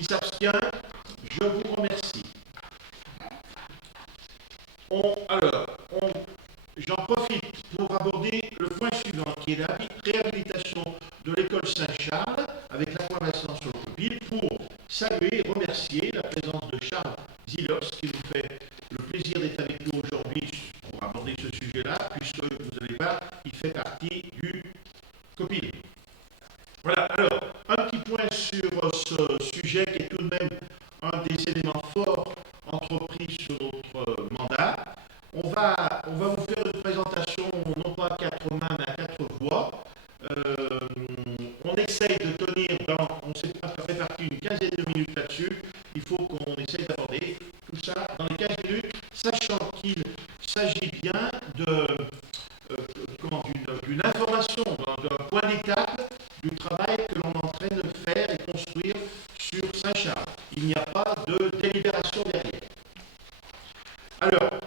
Qui s'abstient? Je vous remercie. J'en profite pour aborder le point suivant, qui est la réhabilitation de l'école Saint-Charles, avec l'acclamation sur le copil, pour saluer et remercier la présence de Charles Zilos, qui nous fait le plaisir d'être avec nous aujourd'hui pour aborder ce sujet-là, puisque vous n'avez pas, il fait partie du copil. Voilà, alors, un petit point sur ce sujet qui est tout de même un des éléments forts entrepris sur notre mandat. On va vous faire une présentation, non pas à quatre mains, mais à quatre voix. On essaye de tenir on s'est réparti une quinzaine de minutes là-dessus. Il faut qu'on essaye d'aborder tout ça dans les 15 minutes, sachant qu'il s'agit bien d'une information, d'un point d'étape du travail que l'on est en train de faire et construire sur Saint-Charles. Il n'y a pas de délibération derrière. Alors,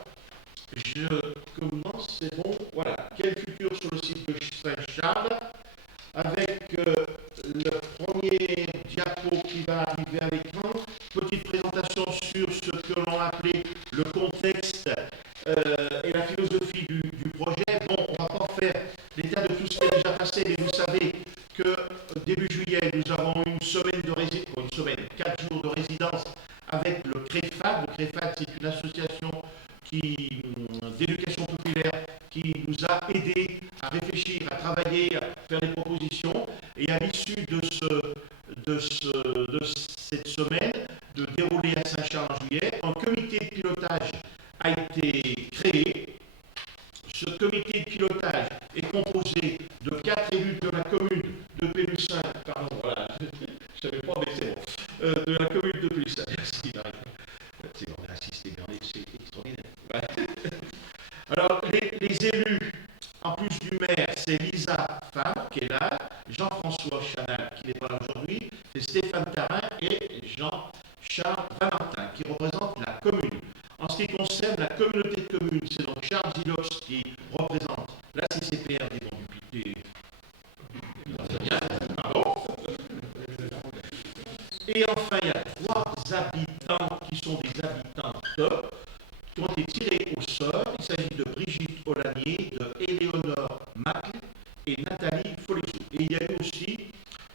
je commence, c'est bon. Voilà. Quel futur sur le site de Saint-Charles, avec le premier diapo qui va arriver à l'écran. Petite présentation sur ce que l'on a appelé le contexte et la philosophie du projet. Bon, on ne va pas faire l'état de tout ce qui est déjà passé, mais vous savez que début juillet, nous avons une semaine de résidence, 4 jours de résidence avec le CREFAD. Le CREFAD, c'est une association d'éducation populaire qui nous a aidés à réfléchir, à travailler, à faire des propositions. Et à l'issue de cette semaine, de dérouler à Saint-Charles en juillet, un comité de pilotage a été créé. Ce comité de pilotage est composé de 4 élus de la commune de Pélussin, pardon, voilà, je ne savais pas, mais c'est bon, de la commune de Pélussin. Merci, Marie. C'est bon, on a assisté, mais c'est extraordinaire. Ouais. Alors, les élus, en plus du maire, c'est Lisa Femme qui est là, Jean-François Chanal qui n'est pas là aujourd'hui, c'est Stéphane Tarin et Jean-Charles Valentin qui représentent la commune. En ce qui concerne la communauté de communes, c'est donc Charles Zilos qui représente la CCPR des Monts-du-Pied. Pardon. Et enfin, il y a 3 habitants qui sont des habitantes qui ont été tirés au sort. Il s'agit de Brigitte Olanier, de Éléonore Macle et Nathalie Folizou. Et il y a eu aussi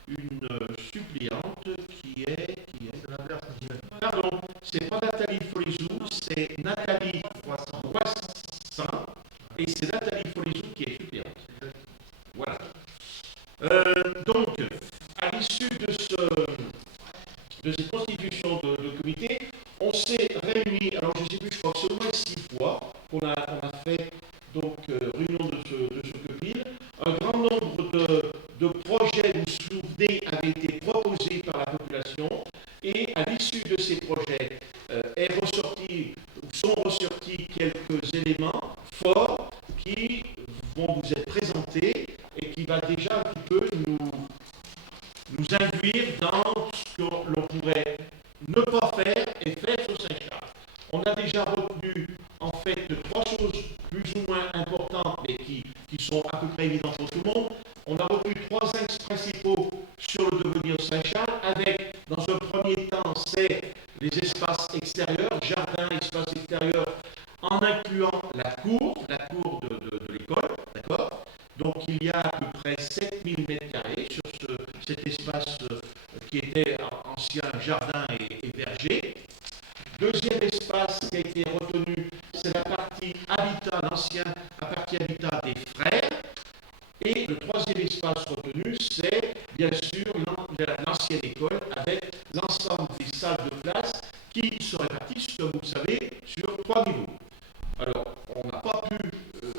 une suppléante qui est pardon, c'est pas Nathalie Folizou, c'est Nathalie Poisson et c'est Nathalie Folizou qui est suppléante. Voilà. Donc, à l'issue de cette constitution de comité, on s'est réunis, alors je ne sais plus, je crois que c'est au moins 6 fois qu'on a fait donc réunion de ce copil. Un grand nombre de projets, vous vous souvenez, avaient été proposés par la population et à l'issue de ces projets sont ressortis quelques éléments forts qui vont vous être présentés et qui va déjà un petit peu nous induire dans ce que l'on pourrait ne pas faire et faire sur Saint-Charles. On a déjà retenu en fait 3 choses plus ou moins importantes, mais qui sont à peu près évidentes pour tout le monde. On a retenu 3 axes principaux sur le devenir de Saint-Charles, avec, dans un premier temps, c'est les espaces extérieurs, jardins, espaces extérieurs, en incluant la cour de l'école, d'accord? Donc il y a à peu près 7000 m² sur cet espace qui était ancien jardin et verger. Deuxième espace qui a été retenu, c'est la partie habitat, la partie habitat des frères. Et le troisième espace retenu, c'est bien sûr l'ancienne école avec l'ensemble des salles de classe qui se répartissent, comme vous le savez, sur 3 niveaux. Alors, on n'a pas pu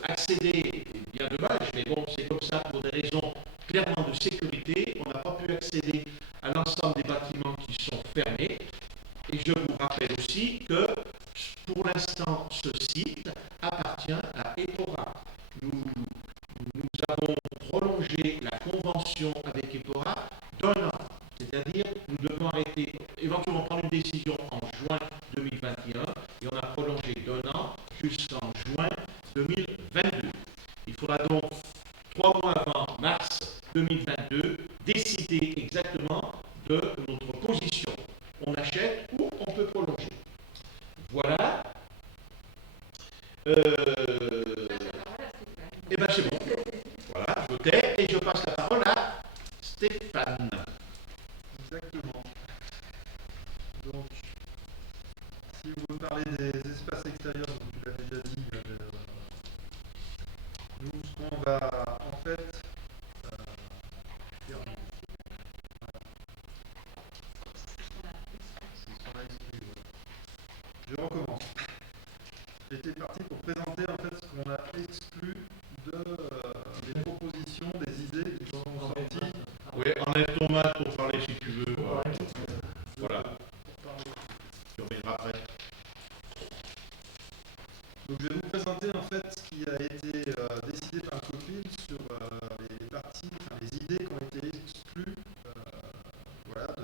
accéder, bien dommage, mais bon, c'est comme ça pour des raisons clairement de sécurité, on n'a pas pu accéder à l'ensemble des bâtiments qui sont fermés. Et je vous rappelle aussi que, pour l'instant, ce site appartient à Epora. Nous avons prolongé la convention avec Epora d'1 an. C'est-à-dire, nous devons éventuellement prendre une décision en juin 2021 et on a prolongé d'1 an jusqu'en juin 2022. Il faudra donc 3 mois avant mars 2022 décider exactement de notre position. j'étais parti pour présenter en fait ce qu'on a exclu des propositions, des idées qui sont sorties. Oui, enlève ton masque pour parler si tu veux. Voilà. Tu reviendras après. Donc je vais vous présenter en fait ce qui a été décidé par le COPIL sur les parties, enfin, les idées qui ont été exclues, voilà,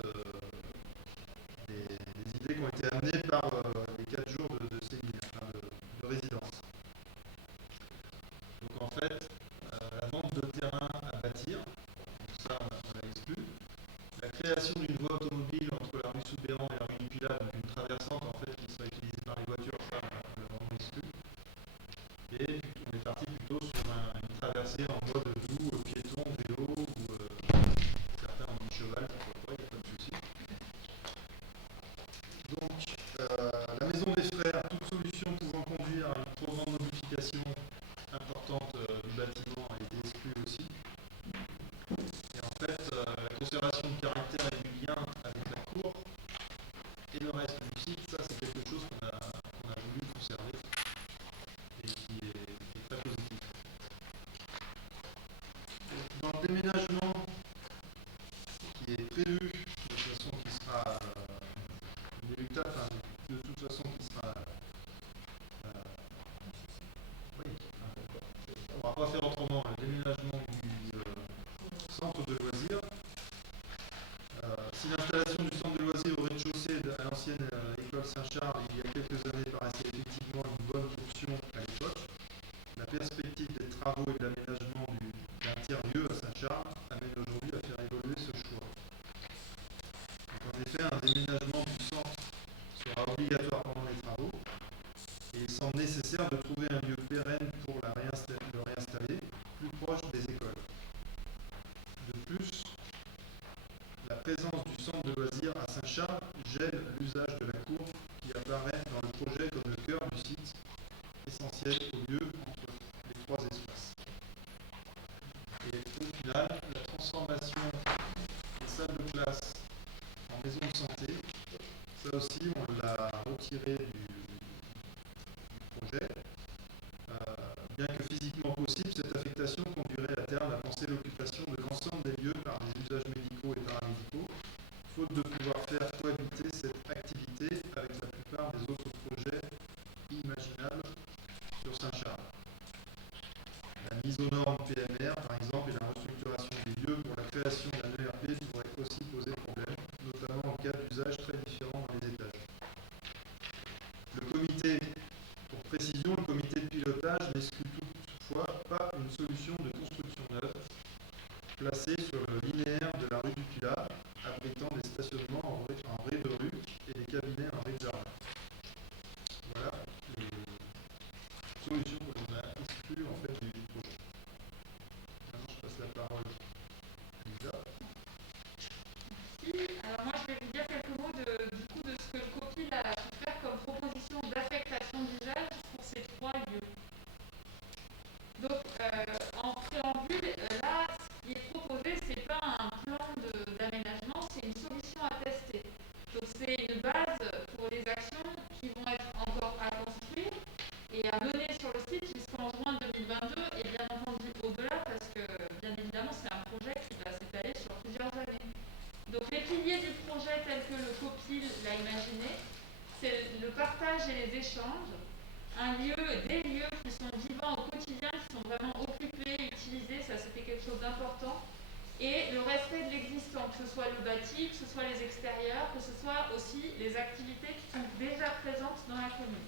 des idées qui ont été amenées par les 4 jours de séminaire, enfin, de résidence. Donc en fait, la vente de terrain à bâtir, donc ça on l'a exclu. La création d'une voie automobile entre la rue Soubéran et la rue du Pilat, donc une traversante en fait qui sera utilisée par les voitures, ça on l'a vraiment exclu. Et on est parti plutôt sur une traversée en mode doux, piéton, vélo, ou certains ont mis cheval, pourquoi pas, il n'y a pas de souci. Donc, la maison des frères, toute solution pouvant conduire à une trop grande modification importante du bâtiment a été exclue aussi. Et en fait, la conservation de caractère et du lien avec la cour et le reste du site, ça c'est quelque chose qu'on a voulu conserver et qui est très positif. Dans le déménagement qui est prévu, de toute façon qui sera inéluctable, enfin, de toute façon qui sera oui, on ne va pas faire autrement, le déménagement du centre de loisirs. Si l'installation du centre de loisirs au rez-de-chaussée à l'ancienne école Saint-Charles il y a quelques années paraissait effectivement une bonne option à l'époque, la perspective des travaux et de l'aménagement d'un tiers-lieu à Saint-Charles amène aujourd'hui à faire évoluer ce choix. Donc, en effet, un déménagement du centre sera obligatoire pendant les travaux et il semble nécessaire de trouver un lieu pérenne pour le réinstaller plus proche des écoles. De plus, la présence du centre de loisirs à Saint-Charles gêne l'usage de la cour qui apparaît dans le projet comme le cœur du site, essentiel au lieu entre les 3 espaces. Et au final, la transformation des salles de classe en maison de santé, ça aussi on l'a retiré du projet. Bien que physiquement possible, cette affectation conduirait à terme à penser l'occupation de l'ensemble des lieux par des usages médicaux et paramédicaux, faute de pouvoir faire cohabiter cette activité avec la plupart des autres projets imaginables sur Saint-Charles. La mise aux normes PMR, par exemple, et la restructuration des lieux pour la création d'un ERP pourrait aussi poser problème, notamment en cas d'usages très différents dans les étages. Pour précision, le comité de pilotage n'exclut toutefois pas une solution de construction neuve placée sur le linéaire de la rue du Pilat, abritant des stationnements en rez de rue et des cabinets en rez de jardin. Voilà les solutions que l'on a exclues en fait du projet. Maintenant, je passe la parole à Lisa. Merci. Alors moi, je vais vous dire quelques mots du coup de ce que le COPIL a pu faire comme proposition d'affectation d'usage pour ces 3 lieux. Donc, en préambule, là, ce qui est proposé, ce n'est pas un plan d'aménagement, c'est une solution à tester. Donc, c'est une base pour les actions qui vont être encore à construire et à mener sur le site jusqu'en juin 2022 et bien entendu au-delà parce que, bien évidemment, c'est un projet qui va s'étaler sur plusieurs années. Donc, les piliers du projet tel que le COPIL l'a imaginé, c'est le partage et les échanges, des lieux qui sont vivants au quotidien, qui sont vraiment occupés, utilisés, ça c'était quelque chose d'important, et le respect de l'existant, que ce soit le bâti, que ce soit les extérieurs, que ce soit aussi les activités qui sont déjà présentes dans la commune.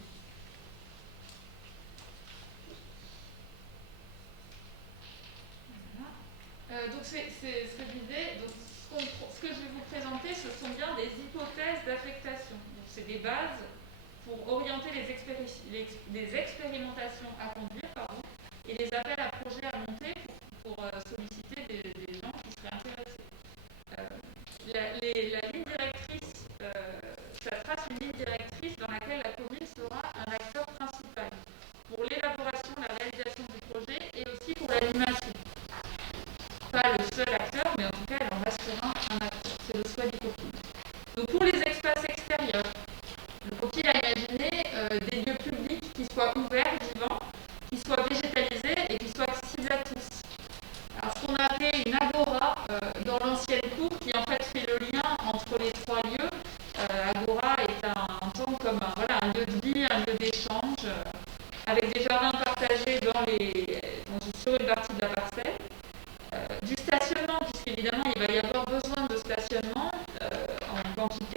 Voilà. Donc c'est ce que je disais, donc, ce que je vais vous présenter, ce sont bien des hypothèses d'affectation. C'est des bases pour orienter les expérimentations à conduire et les appels à projets à monter pour solliciter des gens qui seraient intéressés. La ligne directrice, ça trace une ligne directrice dans laquelle la commune sera un acteur principal pour l'élaboration, la réalisation du projet et aussi pour l'animation. Pas le seul acteur, mais en tout cas, elle en restera un acteur. C'est le souhait du COPIL. Donc pour les espaces extérieurs, le COPIL a imaginé des lieux publics qui soient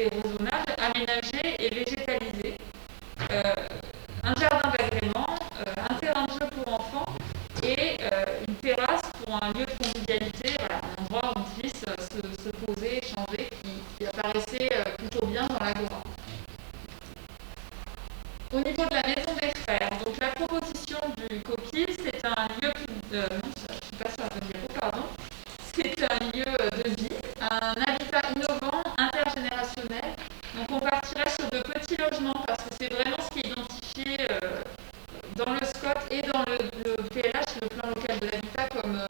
et raisonnable, aménagé et végétalisé. Un jardin d'agrément, un terrain de jeu pour enfants et une terrasse pour un lieu de convivialité, voilà, un endroit où on puisse se poser, échanger, qui apparaissait plutôt bien dans l'agora. Au niveau de la maison des frères, donc la proposition du COPIL, c'est un lieu, c'est un lieu de vie, un habitat innovant, intergénérationnel. Donc on partirait sur de petits logements parce que c'est vraiment ce qui est identifié dans le SCOT et dans le PLH, le plan local de l'habitat, comme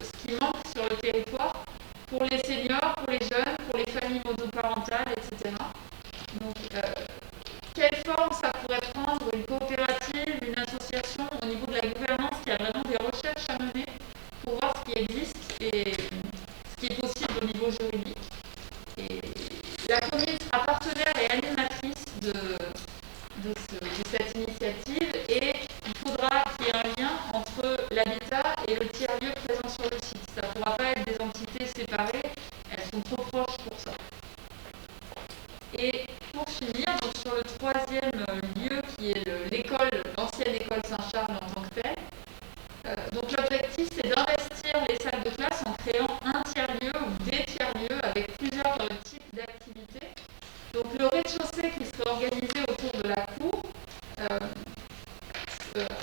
ce qui manque sur le territoire pour les seniors, pour les jeunes, pour les familles monoparentales, etc. Donc, quelle forme ça pourrait prendre? Une coopérative, une association? Au niveau de la gouvernance, il y a vraiment des recherches à mener pour voir ce qui existe et ce qui est possible au niveau juridique. Et la commune sera partenaire et animatrice de cette initiative et il faudra qu'il y ait un lien entre l'habitat et le tiers-lieu présent sur le site. Ça ne pourra pas être des entités séparées, elles sont trop proches pour ça. Et pour finir, donc sur le troisième lieu qui est l'ancienne école Saint-Charles en tant que telle, donc l'objectif c'est d'investir les salles de classe en créant un tiers-lieu ou des tiers-lieux avec plusieurs types d'activités. Donc le rez-de-chaussée qui serait organisé autour de la cour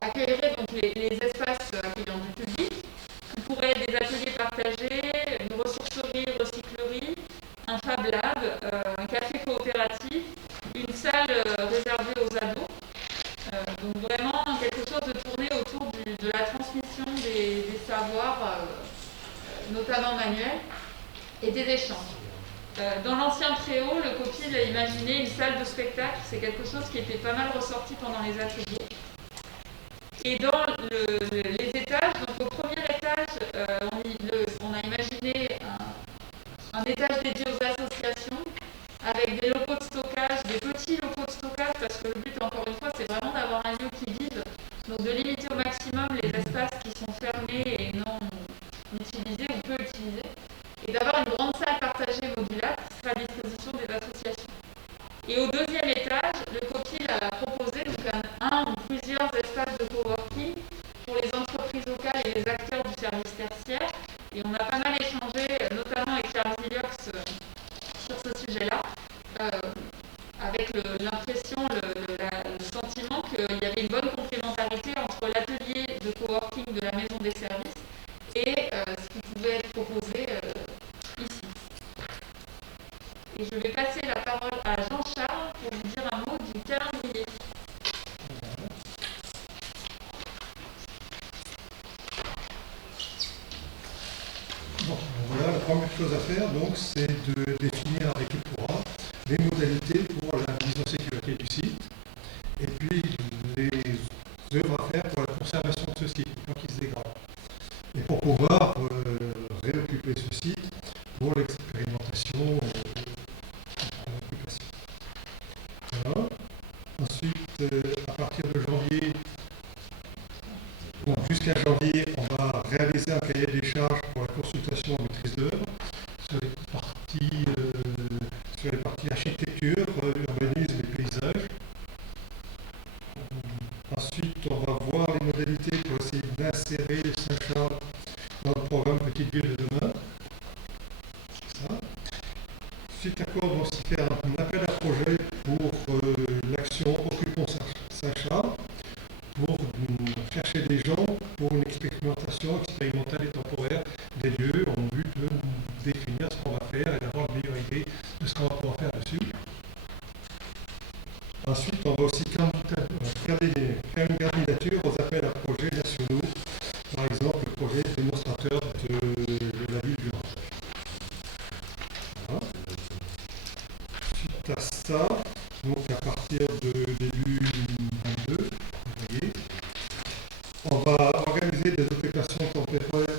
accueillerait donc les espaces accueillants du public, qui pourraient être des ateliers partagés, une ressourcerie, recyclerie, un Fab Lab, un café coopératif, une salle réservée aux ados. Donc vraiment quelque chose de tourné autour de la transmission des savoirs, notamment manuels, et des échanges. Dans l'ancien Préau, le COPIL a imaginé une salle de spectacle. C'est quelque chose qui était pas mal ressorti pendant les ateliers. Et dans les étages, donc au premier étage, on a imaginé un étage dédié aux associations avec des locaux de stockage, des petits locaux de stockage, parce que le but, encore une fois, c'est vraiment d'avoir un lieu qui vive, donc de limiter au maximum les espaces qui sont fermés et non utilisés ou peu utilisés, et d'avoir une grande salle partagée modulable qui sera à disposition des associations. Et au deuxième étage, le COPIL a proposé donc un ou plusieurs espaces de coworking pour les entreprises locales et les acteurs du service tertiaire. Et on a pas mal échangé, notamment avec Charles Ziliox, sur ce sujet-là, avec l'impression, le sentiment qu'il y avait une bonne complémentarité entre l'atelier de coworking de la maison des services et ce qui pouvait être proposé ici. Et je vais passer la parole à Jean-Charles pour vous dire un mot du calendrier. Bon, voilà, la première chose à faire, donc, c'est de définir avec Epura les modalités pour la mise en sécurité du site et puis les œuvres à faire pour la conservation de ce site, pour qu'il se dégrade. Et pour pouvoir réoccuper ce site pour l'expérimentation Voilà. Ensuite, à partir de janvier, jusqu'à janvier, on va réaliser un cahier des charges pour la consultation en maîtrise d'œuvre sur les parties architecture, urbanisme et paysage. Ensuite, on va voir les modalités pour essayer d'insérer Saint-Charles dans le programme Petite Ville de demain. Ça. Suite à quoi on va aussi faire un appel à projet pour l'action Occupons Saint-Charles pour chercher des gens pour une expérimentation expérimentale et temporaire des lieux en but de définir ce qu'on va faire et d'avoir une meilleure idée de ce qu'on va pouvoir faire dessus. Ensuite, on va aussi faire une candidature aux appels à projets nationaux, par exemple le projet démonstrateur de la ville du Grand. Voilà. Suite à ça, donc à partir de début 2022, on va organiser des occupations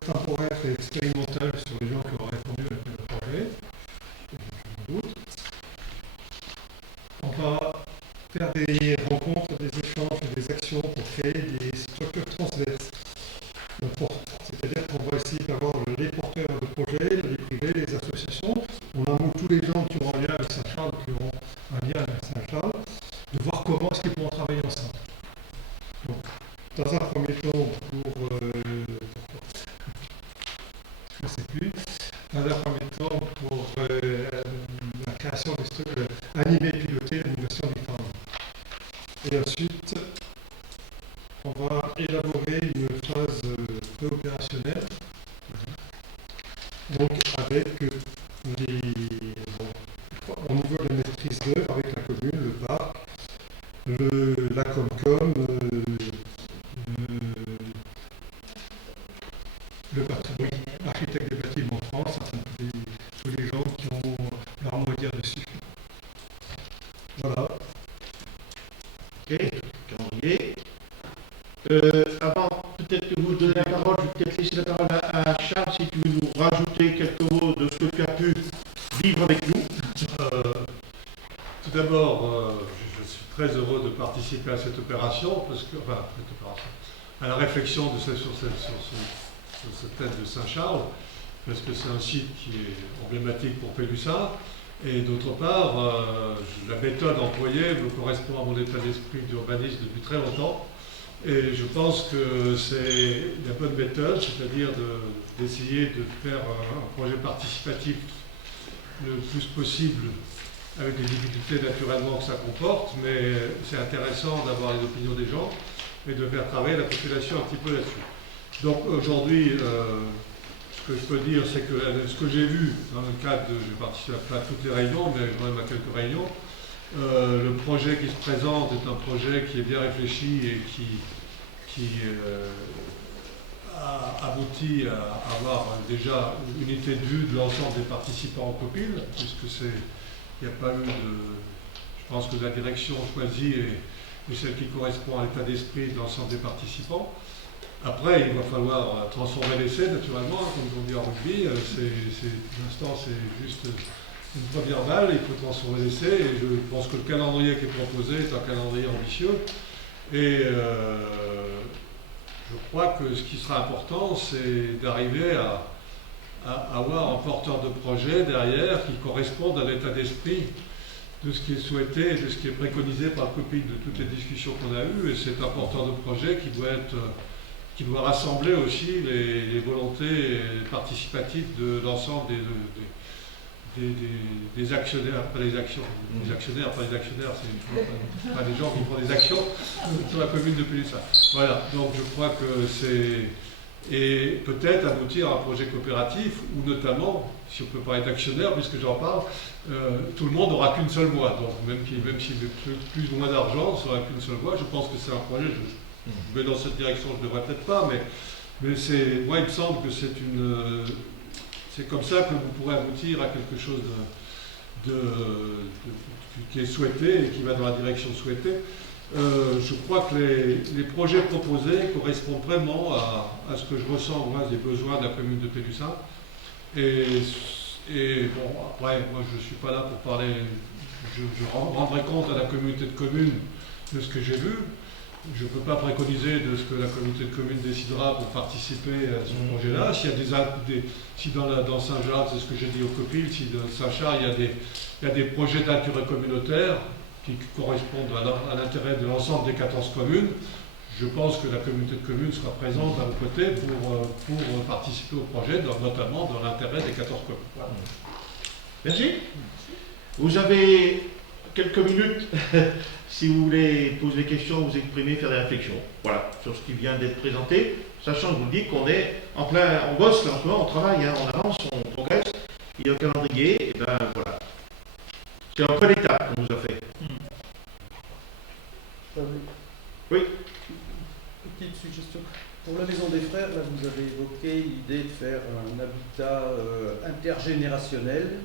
temporaires et expérimentales sur les gens qui auront répondu à l'appel à projet. On va faire des rencontres, des échanges et des actions pour créer des structures transverses. C'est-à-dire qu'on va essayer d'avoir les porteurs de projets, les privés, les associations. On a tous les gens qui ont un lien avec Saint-Charles, qui création des structures, animer et piloter l'animation du temps. Et ensuite, on va élaborer une phase préopérationnelle, donc avec au niveau de la maîtrise d'œuvre, avec la commune, le parc, la Comcom, l'architecte des bâtiments de France, tous les gens qui ont leur mot à dire dessus. Voilà. Ok, calendrier. Avant peut-être que vous donnez la parole, je vais peut-être laisser la parole à Charles si tu veux nous rajouter quelques mots de ce que tu as pu vivre avec nous. Tout d'abord, je suis très heureux de participer à cette opération, à la réflexion sur cette tête de Saint-Charles, parce que c'est un site qui est emblématique pour Pélussin. Et d'autre part, la méthode employée me correspond à mon état d'esprit d'urbaniste depuis très longtemps. Et je pense que c'est la bonne méthode, c'est-à-dire d'essayer de faire un projet participatif le plus possible, avec des difficultés naturellement que ça comporte, mais c'est intéressant d'avoir les opinions des gens et de faire travailler la population un petit peu là-dessus. Donc aujourd'hui, ce que je peux dire, c'est que ce que j'ai vu dans le cadre de, je ne participe pas à toutes les réunions, mais quand même à quelques réunions, le projet qui se présente est un projet qui est bien réfléchi et qui a abouti à avoir déjà une unité de vue de l'ensemble des participants au COPIL, puisque il n'y a pas eu de... Je pense que la direction choisie est celle qui correspond à l'état d'esprit de l'ensemble des participants. Après, il va falloir transformer l'essai, naturellement, comme on dit en rugby. Pour l'instant, c'est juste une première balle, il faut transformer l'essai. Et je pense que le calendrier qui est proposé est un calendrier ambitieux. Et je crois que ce qui sera important, c'est d'arriver à avoir un porteur de projet derrière qui corresponde à l'état d'esprit de ce qui est souhaité et de ce qui est préconisé par le COPIL de toutes les discussions qu'on a eues. Et c'est un porteur de projet qui doit rassembler aussi les volontés participatives de l'ensemble des actionnaires, pas les actions, les actionnaires, pas les actionnaires, c'est pas des gens qui font des actions sur la commune de Pélussin. Voilà, donc je crois que c'est... Et peut-être aboutir à un projet coopératif où notamment, si on peut parler d'actionnaires, puisque j'en parle, tout le monde n'aura qu'une seule voix. Donc même s'il veut plus ou moins d'argent, ça n'aura qu'une seule voix. Je pense que c'est un projet, je vais dans cette direction, je ne devrais peut-être pas, mais moi il me semble que c'est comme ça que vous pourrez aboutir à quelque chose qui est souhaité et qui va dans la direction souhaitée. Je crois que les projets proposés correspondent vraiment à ce que je ressens, moi, des besoins de la commune de Pélussin. Et bon, après, moi, je ne suis pas là pour parler, je rendrai compte à la communauté de communes de ce que j'ai vu. Je ne peux pas préconiser de ce que la communauté de communes décidera pour participer à ce projet-là. Si dans Saint-Jacques, c'est ce que j'ai dit au COPIL, si dans Saint-Charles, il y a des projets d'intérêt communautaire qui correspondent à l'intérêt de l'ensemble des 14 communes, je pense que la communauté de communes sera présente à vos côtés pour participer au projet, notamment dans l'intérêt des 14 communes. Voilà. Merci. Vous avez quelques minutes si vous voulez poser des questions, vous exprimer, faire des réflexions. Voilà, sur ce qui vient d'être présenté, sachant que je vous dis qu'on est en plein, on bosse là en ce moment, on travaille, hein, on avance, on progresse, il y a un calendrier, et ben voilà. C'est un peu l'étape qu'on nous a fait. Oui. Petite suggestion. Pour la Maison des Frères, là, vous avez évoqué l'idée de faire un habitat intergénérationnel.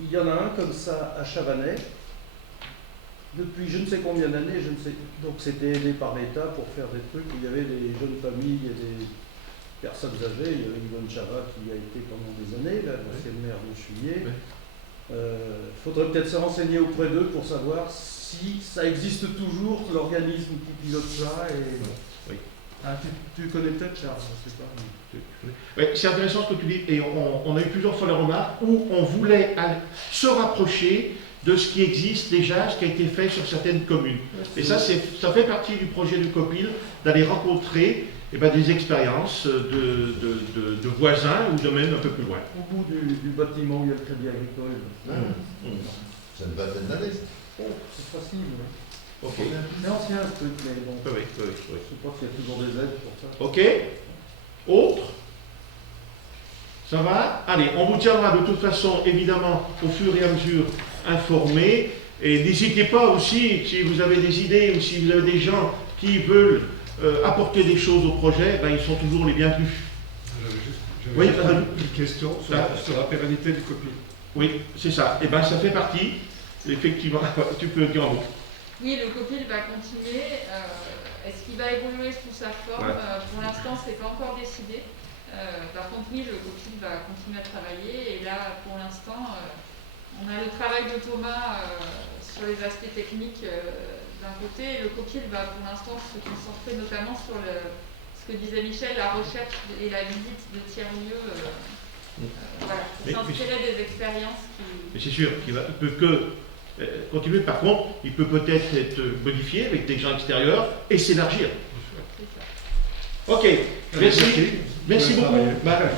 Il y en a un comme ça à Chavanais. Depuis je ne sais combien d'années, donc c'était aidé par l'État pour faire des trucs où il y avait des jeunes familles et des personnes âgées. Il y avait Yvonne Chava qui a été pendant des années, l'ancienne maire de Chouillet. Il faudrait peut-être se renseigner auprès d'eux pour savoir si ça existe toujours, l'organisme qui pilote ça. Et... Oui. Ah, tu connais peut-être, Charles, je ne sais pas. Oui, c'est intéressant ce que tu dis, et on a eu plusieurs fois la remarque où on voulait se rapprocher de ce qui existe déjà, ce qui a été fait sur certaines communes. Et ça fait partie du projet du COPIL, d'aller rencontrer des expériences de voisins ou de même un peu plus loin. Au bout du bâtiment où il y a le crédit agricole. C'est une vingtaine d'années. Oh, c'est facile. Ok. C'est ancien ce truc, mais bon. Oui. Je sais pas s'il y a toujours des aides pour ça. Ok. Autre? Ça va? Allez, on vous tiendra de toute façon, évidemment, au fur et à mesure informés. Et n'hésitez pas aussi, si vous avez des idées ou si vous avez des gens qui veulent apporter des choses au projet, ils sont toujours les bienvenus. J'avais Oui, juste une question sur la pérennité du copil. Oui, c'est ça. Et ça fait partie, effectivement. Tu peux dire un mot. Oui, le copil va continuer. Est-ce qu'il va évoluer sous sa forme? Pour l'instant, c'est pas encore décidé. Par contre, oui, le copil va continuer à travailler. Et là, pour l'instant, on a le travail de Thomas sur les aspects techniques d'un côté. Et le copil va pour l'instant se concentrer notamment sur ce que disait Michel, la recherche et la visite de tiers-lieux. Voilà, pour s'inspirer des expériences qui... Mais c'est sûr qu'il ne peut que continuer. Par contre, il peut peut-être être modifié avec des gens extérieurs et s'élargir. C'est ça. Ok, merci. Merci beaucoup.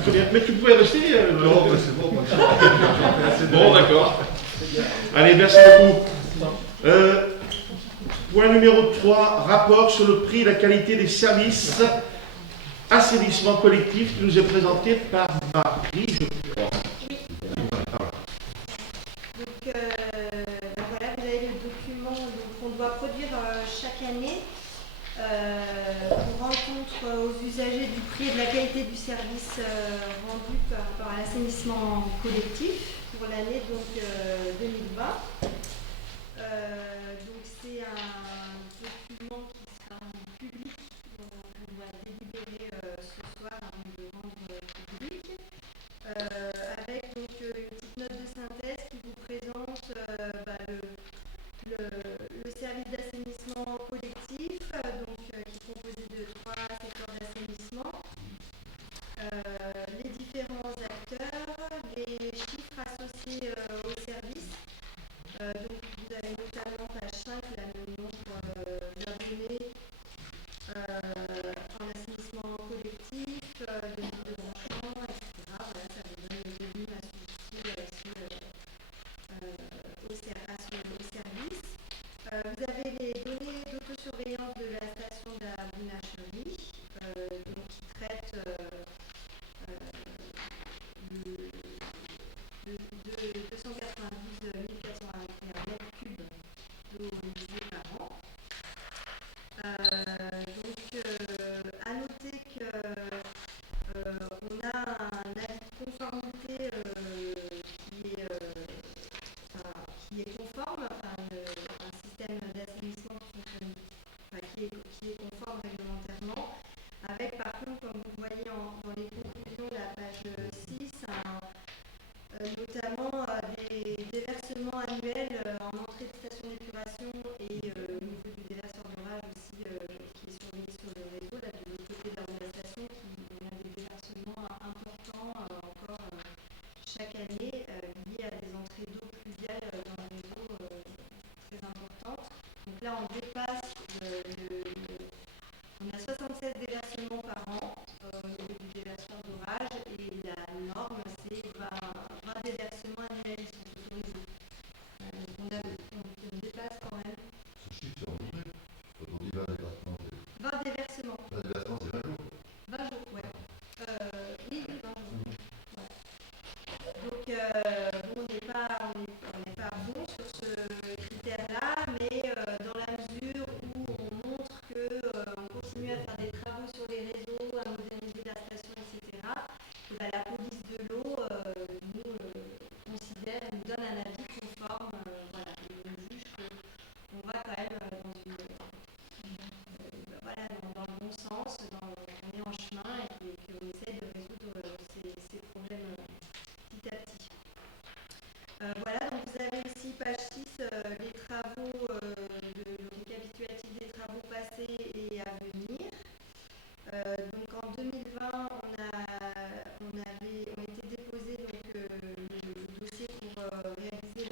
Très bien. Mais tu pouvais rester. Non, c'est bon, moi. Bon, d'accord. Allez, merci beaucoup. Point numéro 3, rapport sur le prix et la qualité des services assainissement collectif qui nous est présenté par Marie, je crois. Donc voilà, vous avez le document qu'on doit produire chaque année pour rendre compte aux usagers du prix et de la qualité du service rendu par rapport à l'assainissement collectif pour l'année 2020. Donc c'est un document qui sera public, on va délibérer ce soir avant de le rendre public, avec donc une petite note de synthèse qui vous présente le service d'assainissement collectif, qui est composé de 3 secteurs d'assainissement, les différents acteurs, les chiffres associés au service. Donc vous avez notamment page 5, là, le nombre d'abonnés en assainissement collectif, le nombre de branchements, etc. Voilà, ça vous donne le volume associé au service. Vous avez les données d'autosurveillance de la station d'Abou-Nacherie, qui traite de 292 421 mètres cubes d'eau usée par an. À noter qu'on a un avis de conformité qui est conforme, un système d'assainissement qui fonctionne, qui est conforme réglementairement, avec par contre, comme vous voyez dans les conclusions de la page 6, notamment des déversements annuels en entrée de station d'épuration et au niveau du déverseur d'orage aussi qui est surveillé sur le réseau, là de l'autre côté de la station, qui a des déversements importants encore chaque année liés à des entrées d'eau pluviale dans le réseau très importantes. Donc là on dépasse on a 76 déversements par an au niveau du déverseur d'orage et la norme c'est 20 déversements annuels qui sont autorisés. On dépasse quand même. Ce chiffre, c'est en journée. Quand on dit 20 départements, 20 déversements. 20 départements, c'est 20 jours. 20 jours, ouais. Oui, 20 jours. Ouais. Donc, on n'est pas bon sur ce critère-là, mais dans la mesure où on montre qu'on continue à faire des travaux sur les réseaux, à moderniser la station, etc., la police de l'eau nous considère, nous donne un avis conforme, et on juge qu'on va quand même dans le bon sens, on est en chemin et qu'on essaie de résoudre ces problèmes petit à petit. Donc vous avez aussi page 6 les travaux, le récapitulatif des travaux passés et à venir. Donc en 2020, on était déposé le dossier pour réaliser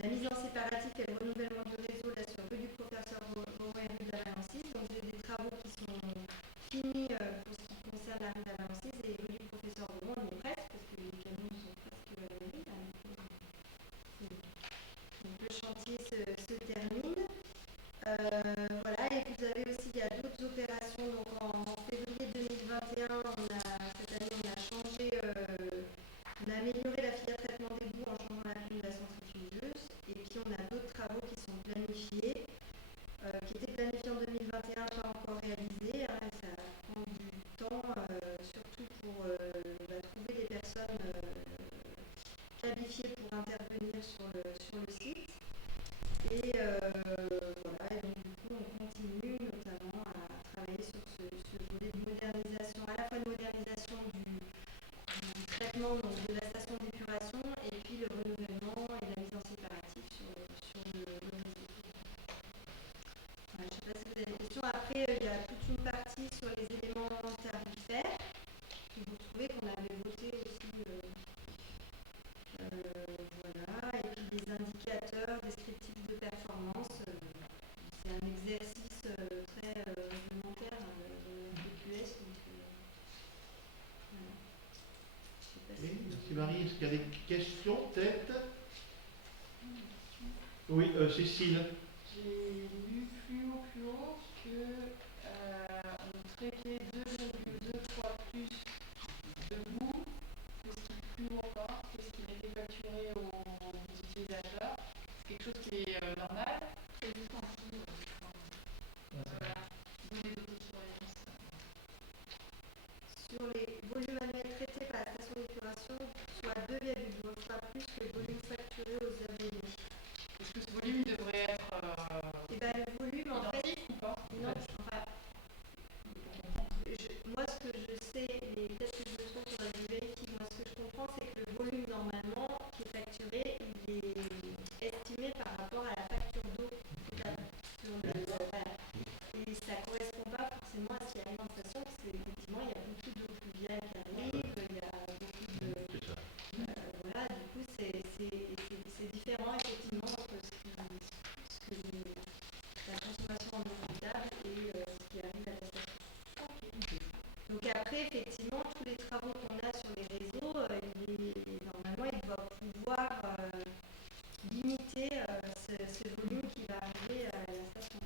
la mise en séparatif et le renouvellement du réseau là, sur rue du professeur Romain et rue de la Valencie. Donc j'ai des travaux qui sont intervenir sur le site. Et voilà, et donc du coup on continue notamment à travailler sur ce volet de modernisation, à la fois de modernisation du traitement donc, de la station d'épuration et puis le renouvellement et la mise en séparatif sur le réseau. Je ne sais pas si vous avez des questions. Après, il y a toute une partie sur les éléments tarifaires que vous trouvez qu'on avait voté aussi. Voilà, et puis des indicateurs descriptifs de performance. C'est un exercice très réglementaire de PQS. Donc, voilà. Je sais pas Oui, si merci Marie. Est-ce qu'il y a des questions, peut-être? Oui, Cécile. J'ai lu plus haut que on traitait 2,2 fois plus de boue que ce qui est plus haut pas, que ce qui était facturé aux utilisateurs. C'est quelque chose qui est normal. C'est juste en dessous. Voilà. Donner d'autosurveillance. sur les volumes annuels traités par la station d'épuration, soit 2,2 fois plus que le volume facturé aux abonnés. Est-ce que ce volume devrait être Et bien le volume en fait, identique ou pas? non, enfin, moi ce que je sais, et peut-être que je me trompe sur la vérité, moi ce que je comprends c'est que le volume normalement qui est facturé, il est estimé par rapport à la facture d'eau totale. Voilà. Et ça ne correspond pas forcément à ce qui arrive en station, parce qu'effectivement il y a beaucoup d'eau pluviale qui arrive, il y a beaucoup de... voilà, du coup c'est différent effectivement entre la consommation en eau potable et ce qui arrive à la station. Donc après, effectivement, tous les travaux qu'on a sur les réseaux, normalement, ils doivent pouvoir limiter ce volume qui va arriver à la station.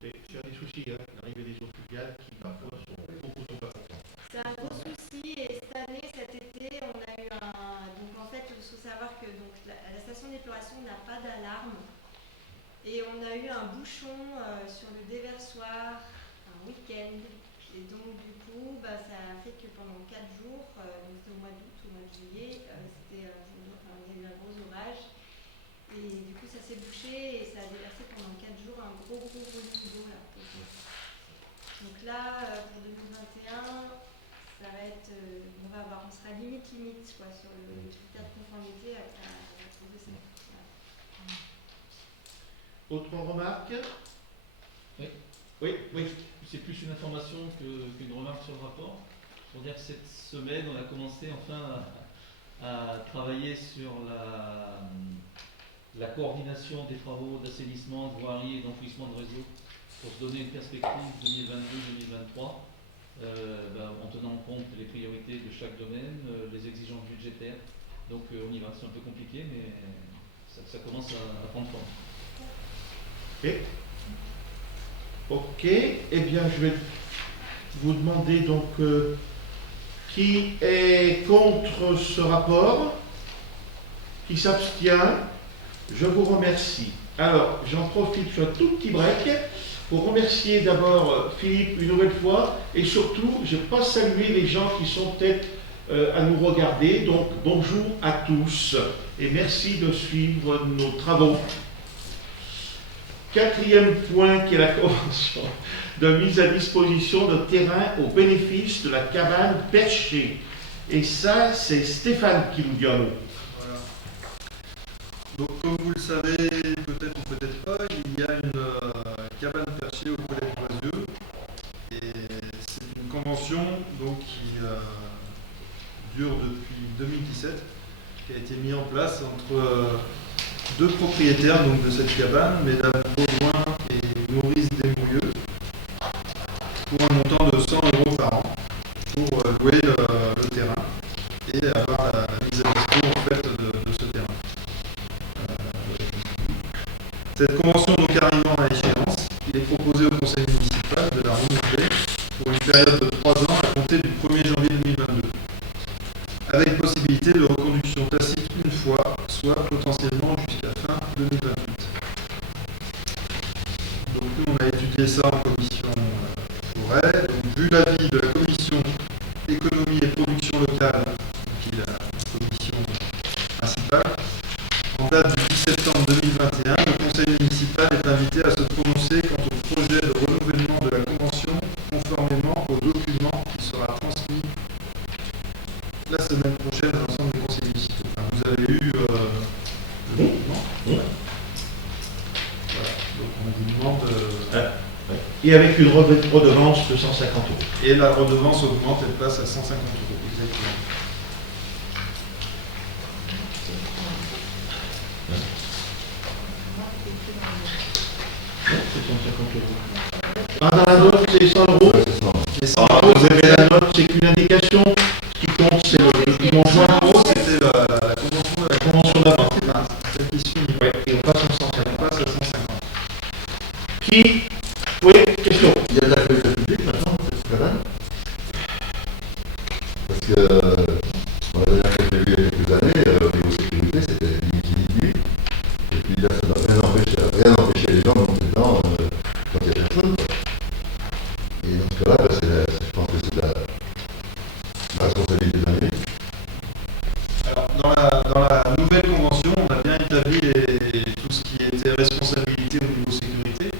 C'est un des soucis, l'arrivée des eaux pluviales qui parfois sont beaucoup trop importantes. C'est un gros souci et cette année, cet été, on a eu un... Donc en fait, il faut savoir que donc, la station d'épuration n'a pas d'alarme et on a eu un bouchon sur le déversoir un week-end. Et donc du coup, ça a fait que pendant 4 jours, donc c'était au mois d'août, au mois de juillet, il y a eu un gros orage. Et du coup, ça s'est bouché et ça a déversé pendant 4 jours un gros volume d'eau là. Donc là, pour 2021, ça va être, on sera limite quoi, sur le critère de conformité à trouver ça. Voilà. Autre remarque? Oui. Oui, oui. C'est plus une information qu'une remarque sur le rapport. Pour dire que cette semaine, on a commencé enfin à travailler sur la coordination des travaux d'assainissement, de voirie et d'enfouissement de réseau pour se donner une perspective 2022-2023 en tenant compte des priorités de chaque domaine, les exigences budgétaires. Donc on y va, c'est un peu compliqué, mais ça commence à prendre forme. Ok, eh bien je vais vous demander donc qui est contre ce rapport, qui s'abstient. Je vous remercie. Alors, j'en profite, je fais un tout petit break pour remercier d'abord Philippe une nouvelle fois et surtout, je ne vais pas saluer les gens qui sont peut-être à nous regarder. Donc, bonjour à tous et merci de suivre nos travaux. Quatrième point qui est la convention de mise à disposition de terrain au bénéfice de la cabane perchée. Et ça, c'est Stéphane qui nous dit un mot. Voilà. Donc, comme vous le savez, peut-être ou peut-être pas, il y a une cabane perchée au collège Boisieux. Et c'est une convention donc, qui dure depuis 2017, qui a été mise en place entre deux propriétaires donc, de cette cabane, Mesdames Baudouin et Maurice Desmouilleux, pour un montant de 100 € par an pour louer le terrain et avoir la mise à disposition en fait, de ce terrain. Cette convention donc arrivant à échéance, il est proposé au conseil municipal de la renouveler pour une période de 3 ans à compter du 1er janvier 2022, avec possibilité de reconduction tacite une fois, soit potentiellement jusqu'à fin 2028. Donc nous on a étudié ça en commission forêt. Donc vu l'avis de la commission économie et production locale, qui est la commission principale, en date du 10 septembre 2021, le conseil municipal est invité à se prononcer quant au projet de renouvellement de la convention conformément au document qui sera transmis la semaine prochaine à l'ensemble des conseils municipaux. Enfin, vous avez eu le document. Ouais. Voilà. Donc on vous demande... Et avec une redevance de 150 €. Et la redevance augmente, elle passe à 150 €. Exactement. C'est 150 €. Ah, dans la note, c'est 100 €. Ouais, c'est ça. Et 100 Ah, vous avez la note, c'est qu'une indication. Ce qui compte, c'est le document joint. c'était la convention de La convention d'avant. celle qui suit. Ouais, et on passe en Elle 150. passe à 150. Qui? Oui, question. Il y a de la qualité publique maintenant, c'est très bien. Parce que, on a déjà fait il y a quelques années, au niveau sécurité, c'était limite. Et puis là, ça n'a rien empêché les gens de monter dedans quand il y a personne. Quoi. Et dans ce cas-là, je pense que c'est la responsabilité de la mairie. Alors, dans la nouvelle convention, on a bien établi tout ce qui était responsabilité au niveau sécurité.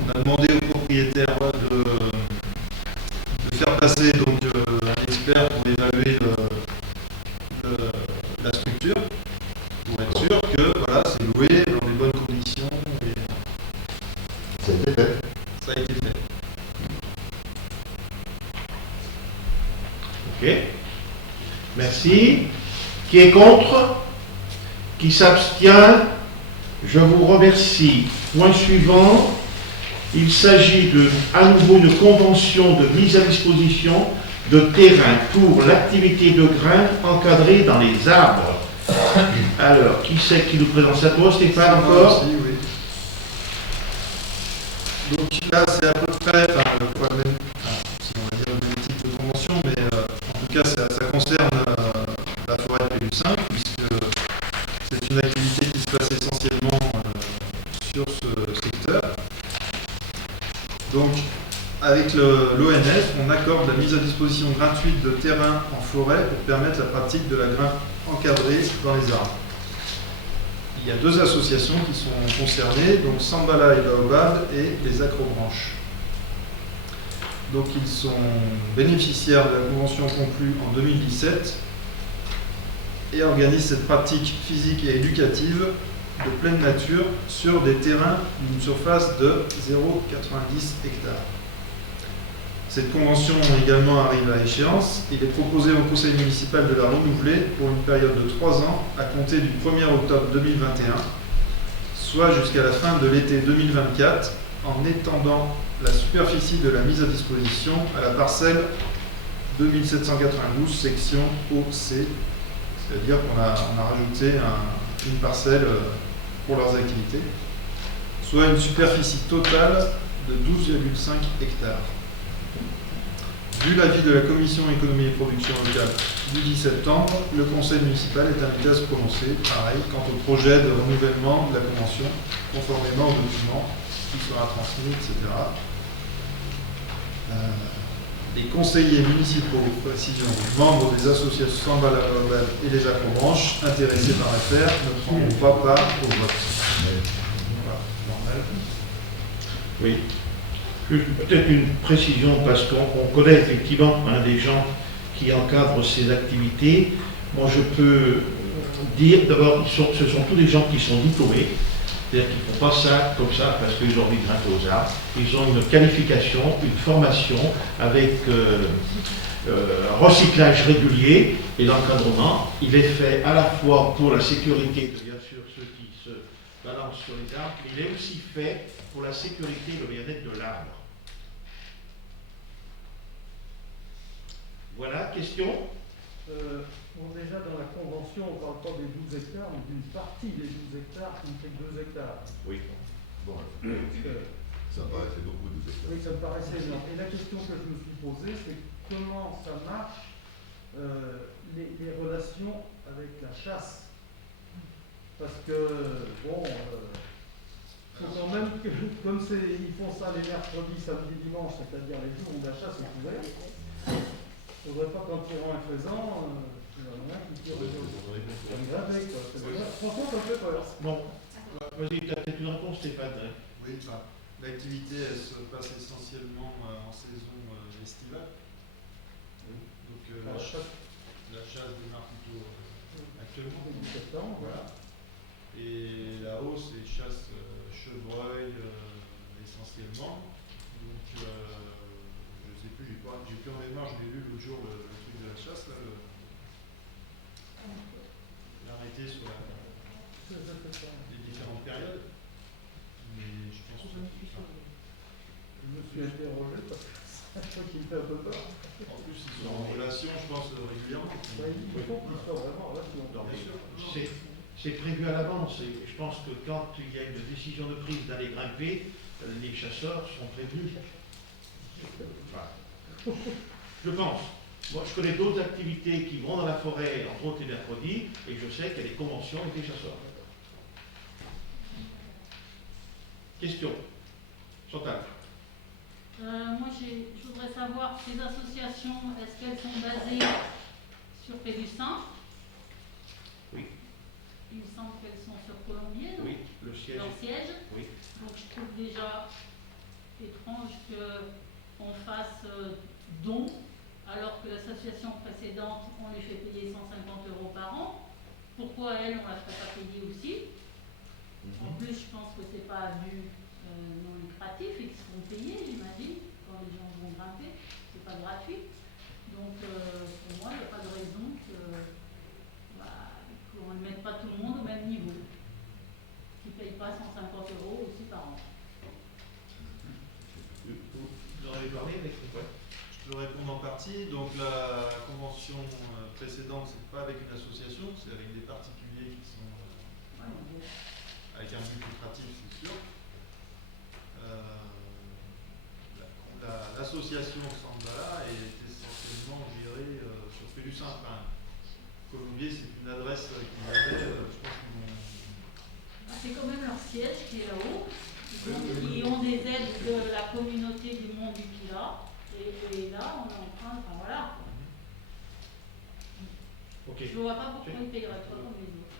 On a demandé aux propriétaires de faire passer donc, un expert pour évaluer la structure, pour être sûr que voilà, c'est loué dans les bonnes conditions. Et Ça a été fait. ça a été fait. Ok. Merci. Qui est contre? Qui s'abstient? Je vous remercie. Point suivant. Il s'agit à nouveau de convention de mise à disposition de terrain pour l'activité de grain encadrée dans les arbres. Alors, qui c'est qui nous présente ça? Toi, Stéphane, encore? Aussi, oui. Donc là, c'est à peu près le même, si on va dire le même type de convention, mais en tout cas, ça concerne la forêt de PU5, puisque c'est une activité qui se passe essentiellement sur ce secteur. Donc, avec l'ONF, on accorde la mise à disposition gratuite de terrain en forêt pour permettre la pratique de la grimpe encadrée dans les arbres. Il y a deux associations qui sont concernées, donc Sambala et Baobab et les Acrobranches. Donc ils sont bénéficiaires de la convention conclue en 2017 et organisent cette pratique physique et éducative de pleine nature sur des terrains d'une surface de 0,90 hectares. Cette convention également arrive à échéance. Il est proposé au conseil municipal de la renouveler pour une période de 3 ans à compter du 1er octobre 2021, soit jusqu'à la fin de l'été 2024, en étendant la superficie de la mise à disposition à la parcelle 2792 section OC, c'est-à-dire qu'on a rajouté une parcelle pour leurs activités, soit une superficie totale de 12,5 hectares. Vu l'avis de la Commission économie et production locale du 10 septembre, le conseil municipal est invité à se prononcer, pareil, quant au projet de renouvellement de la convention, conformément au document qui sera transmis, etc. Les conseillers municipaux, précision, membres des associations Sambala et les Acrobranches, intéressés par l'affaire, ne prendront pas part au vote. Voilà, normal. Oui. Peut-être une précision, parce qu'on connaît effectivement des gens qui encadrent ces activités. Moi, je peux dire, d'abord, ce sont tous des gens qui sont diplômés, c'est-à-dire qu'ils ne font pas ça comme ça parce qu'ils ont envie de grimper aux arbres. Ils ont une qualification, une formation avec un recyclage régulier et l'encadrement. Il est fait à la fois pour la sécurité de, bien sûr, ceux qui se balancent sur les arbres, mais il est aussi fait pour la sécurité et le bien-être de l'arbre. Voilà, question? Bon, déjà, dans la convention, on ne parle pas des 12 hectares, mais d'une partie des 12 hectares qui ne fait que 2 hectares. Oui. Bon, ça me paraissait beaucoup de hectares. Oui, ça me paraissait énorme. Et la question que je me suis posée, c'est comment ça marche les relations avec la chasse. Parce que, bon, faut quand même que, comme ils font ça les mercredis, samedi, dimanche, c'est-à-dire les jours où la chasse est ouverte, faudrait pas qu'en tirant un faisan, il y en a un qui tire le comme gravé, quoi. Franchement, ça me fait peur. Bon, vas-y, tu as peut-être une réponse, Stéphane. Hein. Oui, enfin, l'activité elle se passe essentiellement en saison estivale. Donc La chasse. la chasse démarre plutôt actuellement. Début septembre, Voilà. Et la hausse est chasse chevreuil essentiellement. Donc je sais plus, j'ai plus en mémoire, je l'ai lu l'autre jour le truc de la chasse, là, l'arrêté sur les différentes périodes. Mais je pense que je me suis interrogé parce que c'est un truc qui me fait un peu peur. en plus ils sont en relation, je pense, régulièrement. Il faut qu'ils soient vraiment en relation. Bien sûr. C'est prévu à l'avance. Et je pense que quand il y a une décision de prise d'aller grimper, les chasseurs sont prévenus. Enfin, je pense. Moi, je connais d'autres activités qui vont dans la forêt, entre autres les mercredis, et je sais qu'il y a des conventions avec les chasseurs. Question. Chantal. Moi, je voudrais savoir, ces associations, est-ce qu'elles sont basées sur Pélussin? Oui. Il me semble qu'elles sont sur Colombier, non? Oui, le siège. Leur siège. Oui. Donc, je trouve déjà étrange qu'on fasse don, alors que l'association précédente, on lui fait payer 150 € par an. Pourquoi elle, on ne la ferait pas payer aussi? En plus, je pense que c'est pas à but non lucratif, ils seront payés, j'imagine, quand les gens vont grimper. C'est pas gratuit. Donc, pour moi, il n'y a pas de raison qu'on ne mette pas tout le monde au même niveau. Qui ne paye pas 150 € aussi par an. Vous en avez parlé avec quoi? Je peux répondre en partie. Donc la convention précédente, c'est pas avec une association, c'est avec des particuliers qui sont avec un but lucratif, c'est sûr. L'association Sandbala est essentiellement gérée sur Pélussin. Enfin, Colombier, c'est une adresse qu'ils avaient, je pense qu'ils vont... C'est quand même leur siège qui est là-haut. Ils ont des aides de la communauté du Mont du Pilat. Et là, on est en train, enfin voilà. Okay. Je ne vois pas pourquoi ils payeraient pas comme les autres.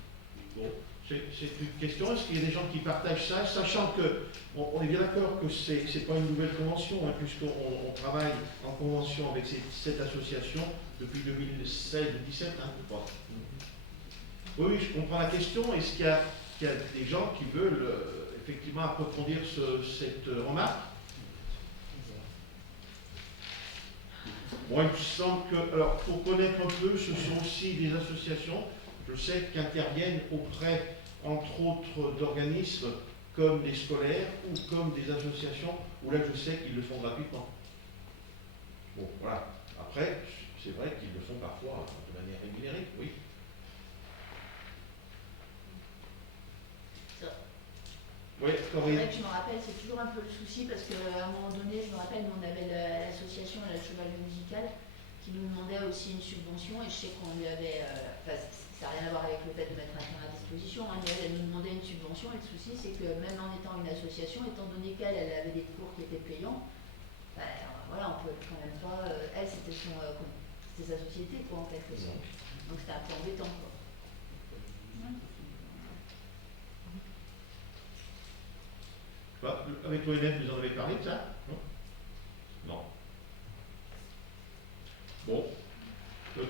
Bon, c'est une question. Est-ce qu'il y a des gens qui partagent ça, sachant que on est bien d'accord que c'est pas une nouvelle convention, hein, puisqu'on travaille en convention avec cette association depuis 2016-2017, hein, je crois. Oui, je comprends la question. Est-ce qu'il y a des gens qui veulent effectivement approfondir cette remarque? Moi, il me semble que, alors, pour connaître un peu, ce sont aussi des associations, je sais, qui interviennent auprès, entre autres, d'organismes comme des scolaires ou comme des associations, où là, je sais qu'ils le font gratuitement. Bon, voilà. Après, c'est vrai qu'ils le font parfois de manière rémunérée, oui. Oui, C'est vrai que je me rappelle, c'est toujours un peu le souci parce qu'à un moment donné, je me rappelle, nous on avait l'association La Chevalerie Musicale qui nous demandait aussi une subvention et je sais qu'on lui avait, ça n'a rien à voir avec le fait de mettre un terrain à disposition, hein, mais elle nous demandait une subvention et le souci c'est que même en étant une association, étant donné qu'elle avait des cours qui étaient payants, voilà, on peut quand même pas, elle c'était sa société quoi en quelque sorte, donc c'était un peu embêtant quoi. Avec l'ONF, vous en avez parlé de ça? Non. Bon.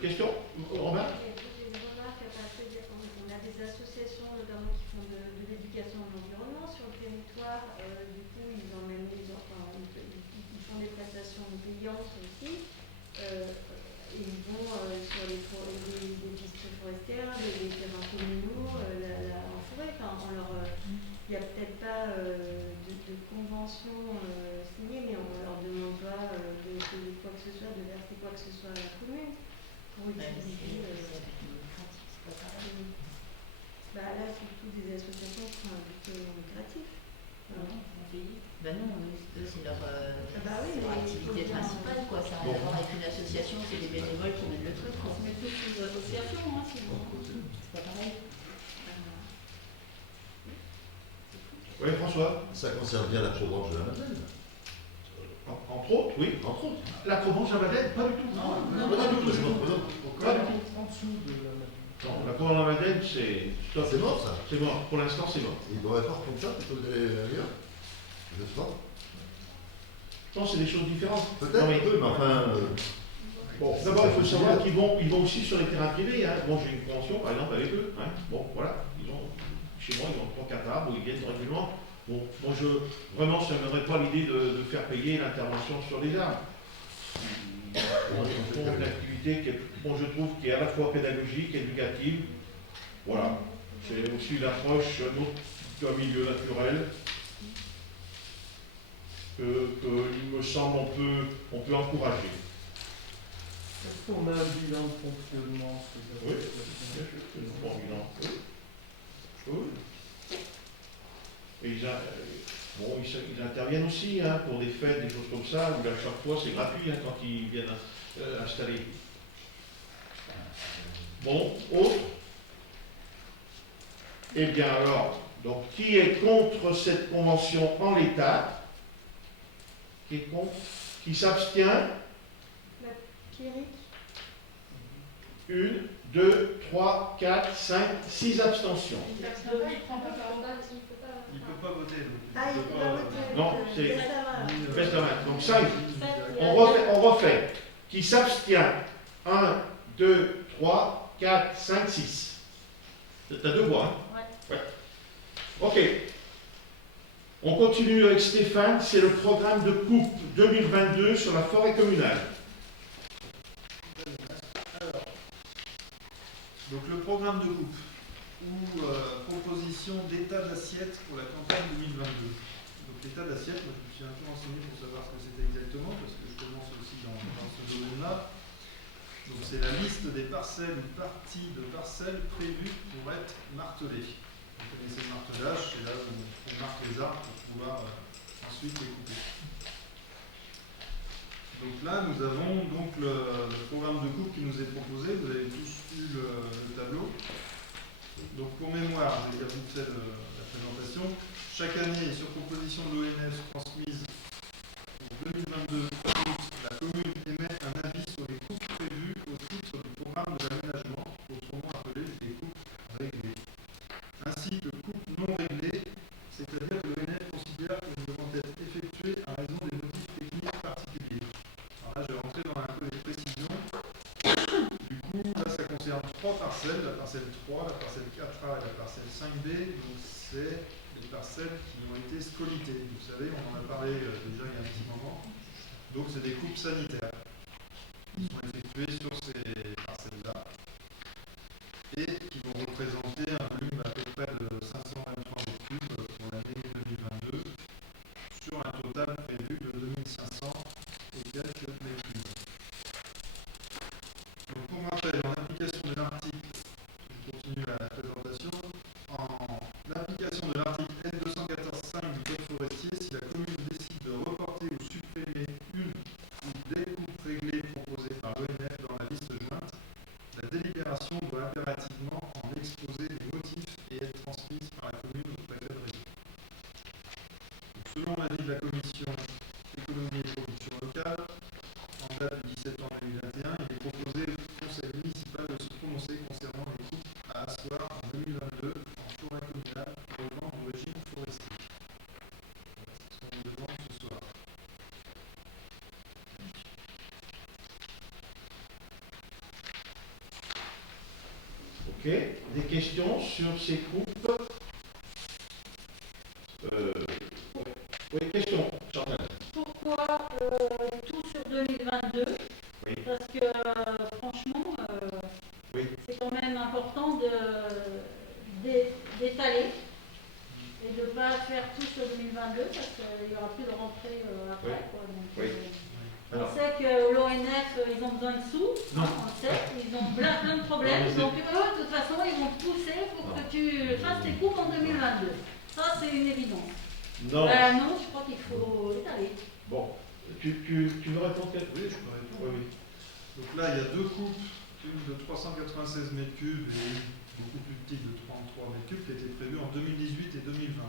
Question, Romain? J'ai une remarque, c'est-à-dire qu'on a des associations notamment qui font de l'éducation à l'environnement sur le territoire. Du coup, ils emmènent ils font des prestations payantes aussi. Ils vont sur les pistes forestières, les terrains communaux, en forêt. Enfin, il n'y a peut-être pas de convention signée, mais on ne leur demande pas de quoi que ce soit, de verser quoi que ce soit à la commune pour utiliser. C'est pas pareil. Là, c'est toutes des associations qui sont à but lucratif. Ben non, eux, c'est leur activité faut principale, quoi. Ça n'a rien à voir avec une association, c'est des bénévoles qui mènent le truc, quoi. Mais toutes les associations, hein, c'est bon. C'est pas pareil. Oui, François? Ça concerne bien la Provence de la Madeleine. Entre autres, oui. Entre autres. La Provence à Madeleine, pas du tout. Non, pas du tout, c'est bon, non. Pas du tout. En dessous de la Non, la Provence à Madeleine, c'est stop. C'est mort, ça. C'est mort. Pour l'instant, c'est mort. Il devrait faire comme ça plutôt que d'aller ailleurs. Je sais pas. Je pense que c'est des choses différentes. Peut-être Non, mais- un peu, mais enfin. Bon, d'abord, il faut savoir qu'ils vont aussi sur les terrains privés. Hein. Bon, j'ai une convention, par exemple, avec eux. Hein. Bon, voilà. Chez moi, ils ont 3-4 arbres où ils viennent régulièrement. Bon, moi, vraiment, ça ne me donnerait pas l'idée de faire payer l'intervention sur les arbres. Bon, ils font une activité qui est, je trouve, qui est à la fois pédagogique, éducative. Voilà. C'est aussi l'approche d'un milieu naturel il me semble, on peut encourager. Est-ce qu'on a un bilan de fonctionnement? Oui, c'est un bon bilan. Oui. Et ils interviennent aussi hein, pour des fêtes, des choses comme ça, où à chaque fois c'est gratuit hein, quand ils viennent installer. Bon, autre. Eh bien alors, donc qui est contre cette convention en l'état? Qui est contre? Qui s'abstient? Pierrick? 1, 2, 3, 4, 5, 6 abstentions. Il prend pas par date, Il ne peut pas voter. Donc Ah, il peut pas voter. Non, c'est- Baisse la main. Baisse la main. Donc 5. Ça, On refait. Qui s'abstient? 1, 2, 3, 4, 5, 6. T'as 2 voix, hein? Ouais. Ok. On continue avec Stéphane. C'est le programme de coupe 2022 sur la forêt communale. Alors, donc le programme de coupe ou proposition d'état d'assiette pour la campagne 2022. Donc l'état d'assiette, moi je me suis un peu renseigné pour savoir ce que c'était exactement, parce que je commence aussi dans ce domaine-là. Donc c'est la liste des parcelles ou parties de parcelles prévues pour être martelées. Vous connaissez le martelage, c'est là où on marque les arbres pour pouvoir ensuite les couper. Donc là, nous avons donc le programme de coupe qui nous est proposé. Vous avez tous eu le tableau. Donc pour mémoire, j'ai vite fait la présentation. Chaque année, sur proposition de l'ONF transmise pour 2022, la commune émet un avis sur les coupes prévues au titre du programme de l'aménagement, autrement appelé les coupes réglées, ainsi que coupes non réglées, c'est-à-dire que l'ONF considère qu'elles devront être effectuées à raison des motifs techniques particuliers. Alors là, je vais rentrer dans un peu les précisions. Du coup, là, ça concerne 3 parcelles, la parcelle 3, la parcelle 4A et la parcelle 5B. Donc, c'est des parcelles qui ont été scolitées. Vous savez, on en a parlé déjà il y a un petit moment. Donc, c'est des coupes sanitaires qui sont effectuées sur ces parcelles-là et qui vont représenter un volume à peu près de 523 mètres cubes pour l'année 2022 sur un total prévu de 2500 et quelques mètres cubes. Donc, pour rappel, en application de l'article, je continue la présentation, en application de l'article L214.5 du Code forestier, si la commune décide de reporter ou supprimer une ou des coupes réglées proposées par l'ONF dans la liste jointe, la délibération doit impérativement en exposer les motifs et être transmise par la commune au préfet de région. Donc, selon l'avis de la commission économie et production locale, en date du 17 ans 2021, il est proposé au conseil municipal de se prononcer concernant les coupes à asseoir en 2022 en forêt communale relevant du régime forestier. Voilà, c'est ce qu'on nous demande ce soir. Ok. Des questions sur ces coupes? Oui, question. Chantal. Pourquoi tout sur 2022? Oui. Parce que franchement, Oui. c'est quand même important d'étaler et de ne pas faire tout sur 2022 parce qu'il n'y aura plus de rentrée après. Oui. Quoi. Donc, Oui. on Alors. sait que l'ONF, ils ont besoin de sous, Non. on le sait, ils ont plein de problèmes. Non, mais Donc eux, de toute façon, ils vont te pousser pour que tu fasses tes coupes en 2022. Ça, c'est une évidence. Non. Non, je crois qu'il faut étaler. Bon. Tu veux répondre? Oui, je peux répondre. Oui, oui. Donc là, il y a 2 coupes, une de 396 mètres cubes et une beaucoup plus petite de 33 mètres cubes qui a été prévue en 2018 et 2020.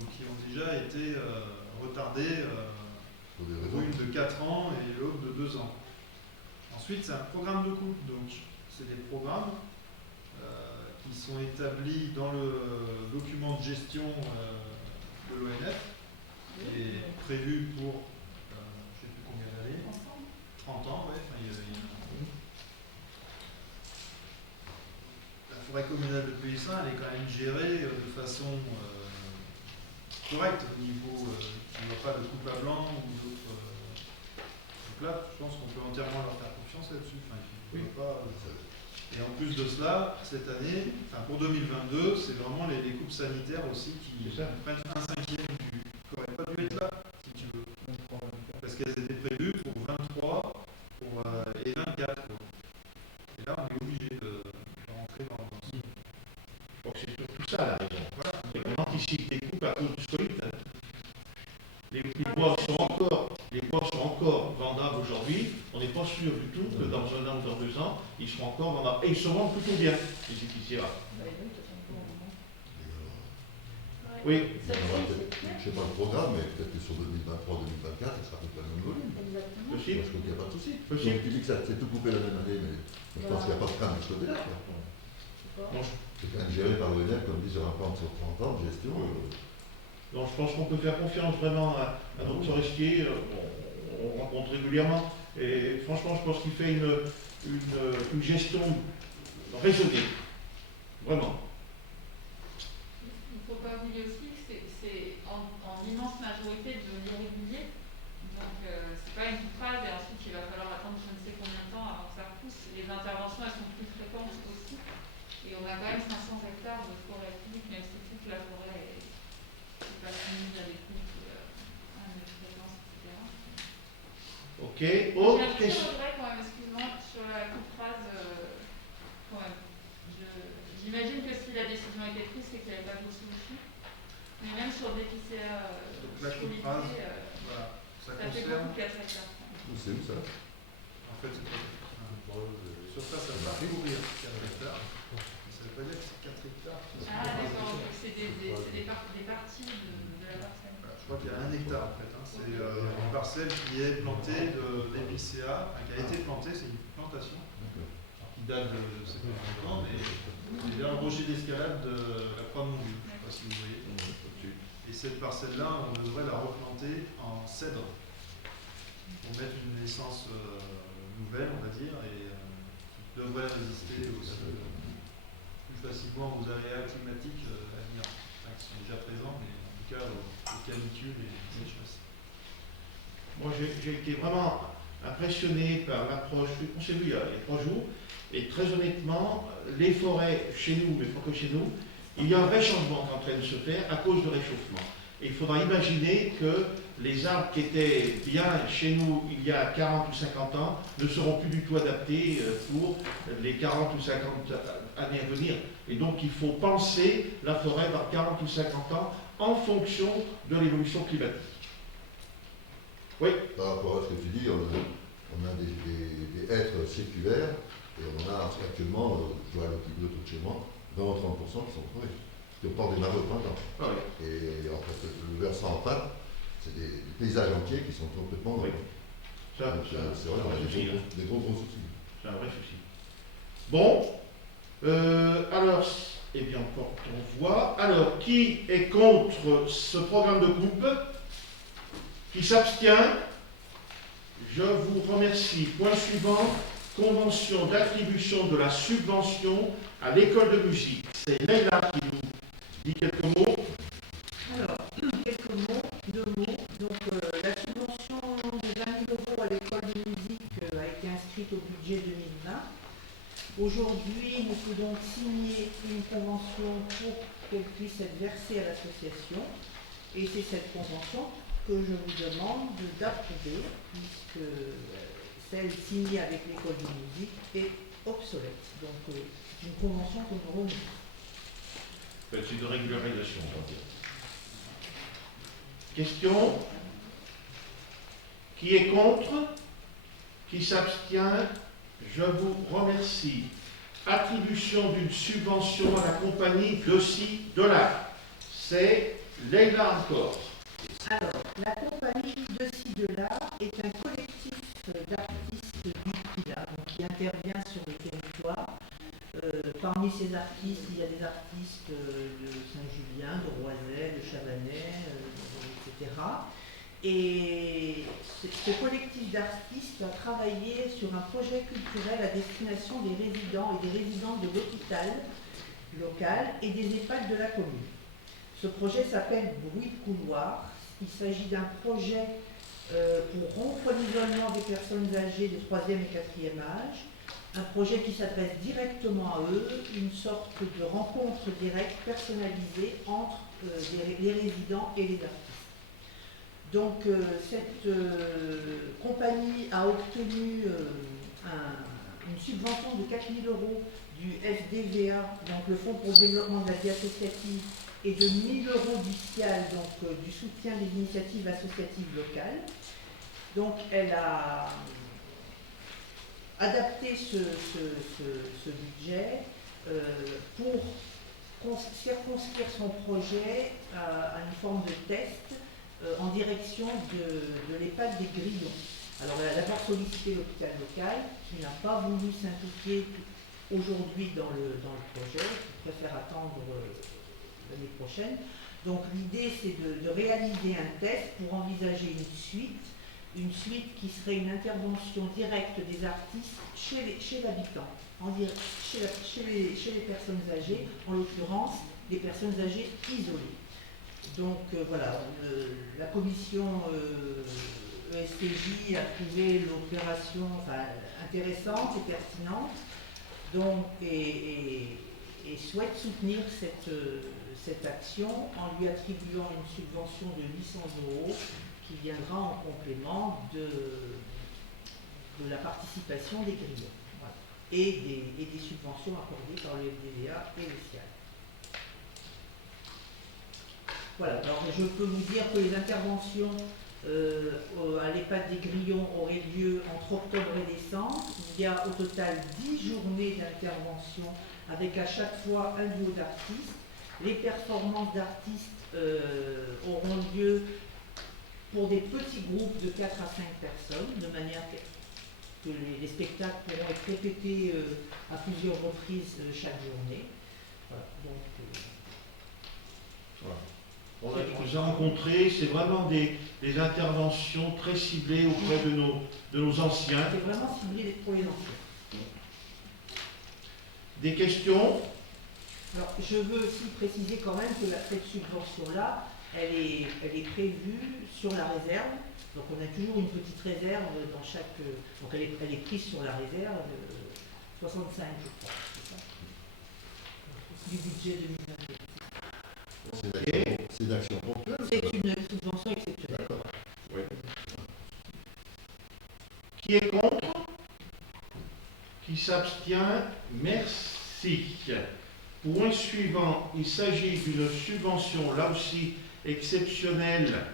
Donc qui ont déjà été retardées Pour des raisons. Une de 4 ans et l'autre de 2 ans. Ensuite, c'est un programme de coupe. Donc, c'est des programmes qui sont établis dans le document de gestion de l'ONF, qui est prévu pour, je ne sais plus combien d'années, 30 ans, ouais. La forêt communale de Pélissin, elle est quand même gérée de façon correcte au niveau, il n'y a pas de coupe à blanc ou d'autres. Donc là, je pense qu'on peut entièrement leur faire confiance là-dessus. Enfin, il faut pas, et en plus de cela, cette année, enfin pour 2022, c'est vraiment les coupes sanitaires aussi qui prennent 1/5 qui n'auraient pas dû être là, si tu veux. Parce qu'elles étaient prévues pour 23 et 24. Quoi. Et là, on est obligé de rentrer dans le. Donc c'est surtout ça la raison. Voilà. C'est qu'on anticipe des coupes à cause du Covid. Les bois sont encore vendables aujourd'hui. On n'est pas sûr du tout que dans 1 an ou dans 2 ans, ils seront encore vendables. Et ils se vendent plutôt bien, les épicéas. Oui. Je ne sais pas le programme, mais peut-être que sur 2023-2024, ça sera à peu près le même volume. Exactement. Possible. Moi, je crois qu'il n'y a pas de souci. Possible. Donc, tu dis que ça c'est tout coupé la même année, mais je pense qu'il n'y a pas de crainte de ce côté-là. Non, c'est quand même géré par l'ONF, comme dit, sur un plan sur 30 ans de gestion. Donc je pense qu'on peut faire confiance vraiment à notre forestier. On rencontre régulièrement. Et franchement, je pense qu'il fait une gestion raisonnée. Vraiment. Il ne faut pas oublier aussi que c'est en immense majorité de l'irrégulier. Donc c'est pas une petite phrase et ensuite il va falloir attendre je ne sais combien de temps avant que ça repousse. Les interventions elles sont plus fréquentes aussi. Et on a quand même 500 hectares de forêt publique, même si toute la forêt est pas soumise à des coupes, à une fréquence, etc. Ok. Il y a Autre un petit question. regret quand même, excuse-moi, sur la coupe rase, quand même. J'imagine que si la décision était prise, c'est qu'il n'y avait pas d'autre solution. Mais même sur le DPCA, Donc la coupe rase, voilà, ça fait concerne. beaucoup 4 hectares. C'est où ça? En fait, c'est pas. Sur ça, ça va couvrir 4 hectares. Ça ne veut pas dire que c'est 4 hectares. Ah d'accord, c'est des parties de la parcelle. Je crois qu'il y a 1 hectare en fait. Hein. C'est une parcelle qui est plantée d'épicéa, enfin, qui a été plantée, c'est une plantation qui date de je sais pas longtemps, mais c'est bien le rocher d'escalade de la Croix de Montvieux. Je ne sais pas si vous voyez. Et cette parcelle-là, on devrait la replanter en cèdre pour mettre une naissance nouvelle, on va dire, et qui devrait résister aussi plus facilement aux aléas climatiques à venir, enfin, qui sont déjà présents, mais en tout cas aux canicules et aux sécheresses. Moi, j'ai été vraiment impressionné par l'approche. On s'est vu il y a 3 jours, et très honnêtement, les forêts chez nous, mais pas que chez nous, il y a un vrai changement qui est en train de se faire à cause du réchauffement. Et il faudra imaginer que les arbres qui étaient bien chez nous il y a 40 ou 50 ans ne seront plus du tout adaptés pour les 40 ou 50 années à venir. Et donc il faut penser la forêt dans 40 ou 50 ans en fonction de l'évolution climatique. Oui. Par rapport à ce que tu dis, on a des êtres séculaires et on a actuellement, je vois l'autre de chez moi, 20 ou 30% qui sont crevés, qui ont pas démarré au printemps. Ah oui. Et en fait, le versant en face, c'est des paysages entiers qui sont complètement. Oui. C'est vrai, on a des gros soucis. C'est un vrai souci. Bon, alors, eh bien, on voit. Alors, qui est contre ce programme de coupe? Qui s'abstient? Je vous remercie. Point suivant, convention d'attribution de la subvention à l'école de musique. C'est Leïla qui nous dit quelques mots. Alors, quelques mots, 2 mots. Donc, la subvention de 20 000 € à l'école de musique a été inscrite au budget 2020. Aujourd'hui, nous pouvons donc signer une convention pour qu'elle puisse être versée à l'association. Et c'est cette convention que je vous demande d'approuver, puisque celle signée avec l'école de musique est obsolète. Donc, c'est une convention que nous remettons. C'est de régularisation, on va dire. Question? Qui est contre? Qui s'abstient? Je vous remercie. Attribution d'une subvention à la compagnie de ci, de là. C'est Leïla encore. Alors, la compagnie de ci, milieu-là est un collectif d'artistes du Pilat, donc qui intervient sur les territoires. Parmi ces artistes, il y a des artistes de Saint-Julien, de Roisey, de Chabanais, etc. Et ce collectif d'artistes a travaillé sur un projet culturel à destination des résidents et des résidentes de l'hôpital local et des EHPAD de la commune. Ce projet s'appelle Bruit de couloir. Il s'agit d'un projet pour rompre l'isolement des personnes âgées de 3e et 4e âge, un projet qui s'adresse directement à eux, une sorte de rencontre directe, personnalisée entre les résidents et les artistes. Donc cette compagnie a obtenu une subvention de 4 000 € du FDVA, donc le Fonds pour le développement de la vie associative, et de 1 000 € du CIAL, donc du soutien des initiatives associatives locales. Donc elle a adapté ce budget pour circonscrire son projet à une forme de test en direction de l'EHPAD des Grillons. Alors elle a d'abord sollicité l'hôpital local, qui n'a pas voulu s'impliquer aujourd'hui dans le projet, qui préfère attendre l'année prochaine. Donc l'idée c'est de réaliser un test pour envisager une suite qui serait une intervention directe des artistes chez l'habitant, chez les personnes âgées, en l'occurrence des personnes âgées isolées. Donc voilà, la commission ESTJ a trouvé l'opération intéressante et pertinente, donc, et souhaite soutenir cette action en lui attribuant une subvention de 800 € qui viendra en complément de la participation des grillons, voilà, et des subventions accordées par le FDVA et le CIAL. Voilà, alors je peux vous dire que les interventions à l'EHPAD des Grillons auraient lieu entre octobre et décembre. Il y a au total 10 journées d'intervention avec à chaque fois un duo d'artistes. Les performances d'artistes auront lieu pour des petits groupes de 4 à 5 personnes, de manière que les spectacles pourront être répétés à plusieurs reprises chaque journée. Voilà, donc, On nous a rencontrés, c'est vraiment des interventions très ciblées auprès de nos anciens. c'est vraiment ciblé pour les anciens. Des questions? Alors, je veux aussi préciser quand même que cette subvention-là, elle est prévue sur la réserve. Donc, on a toujours une petite réserve dans chaque... Donc, elle est prise sur la réserve 65, je crois, c'est ça, du budget 2021. C'est d'action ponctuelle. C'est une subvention exceptionnelle. D'accord. Oui. Qui est contre? Qui s'abstient? Merci. Point suivant, il s'agit d'une subvention, là aussi exceptionnelle,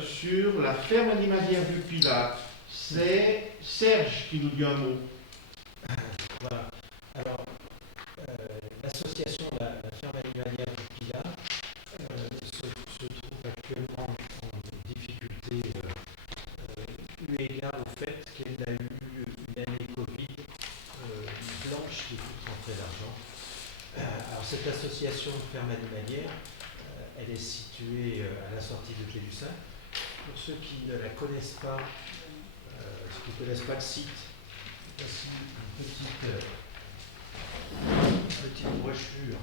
sur la ferme animalière du Pilat. C'est Serge qui nous dit un mot. Voilà. Alors, l'association de la ferme animalière du Pilat se trouve actuellement en difficulté eu égard au fait qu'elle a eu une année Covid blanche qui est toute rentrée d'argent. Alors cette association de ferme animalière, elle est située à la sortie de Quai du Saint. Pour ceux qui ne la connaissent pas, ceux qui ne connaissent pas le site, voici une petite brochure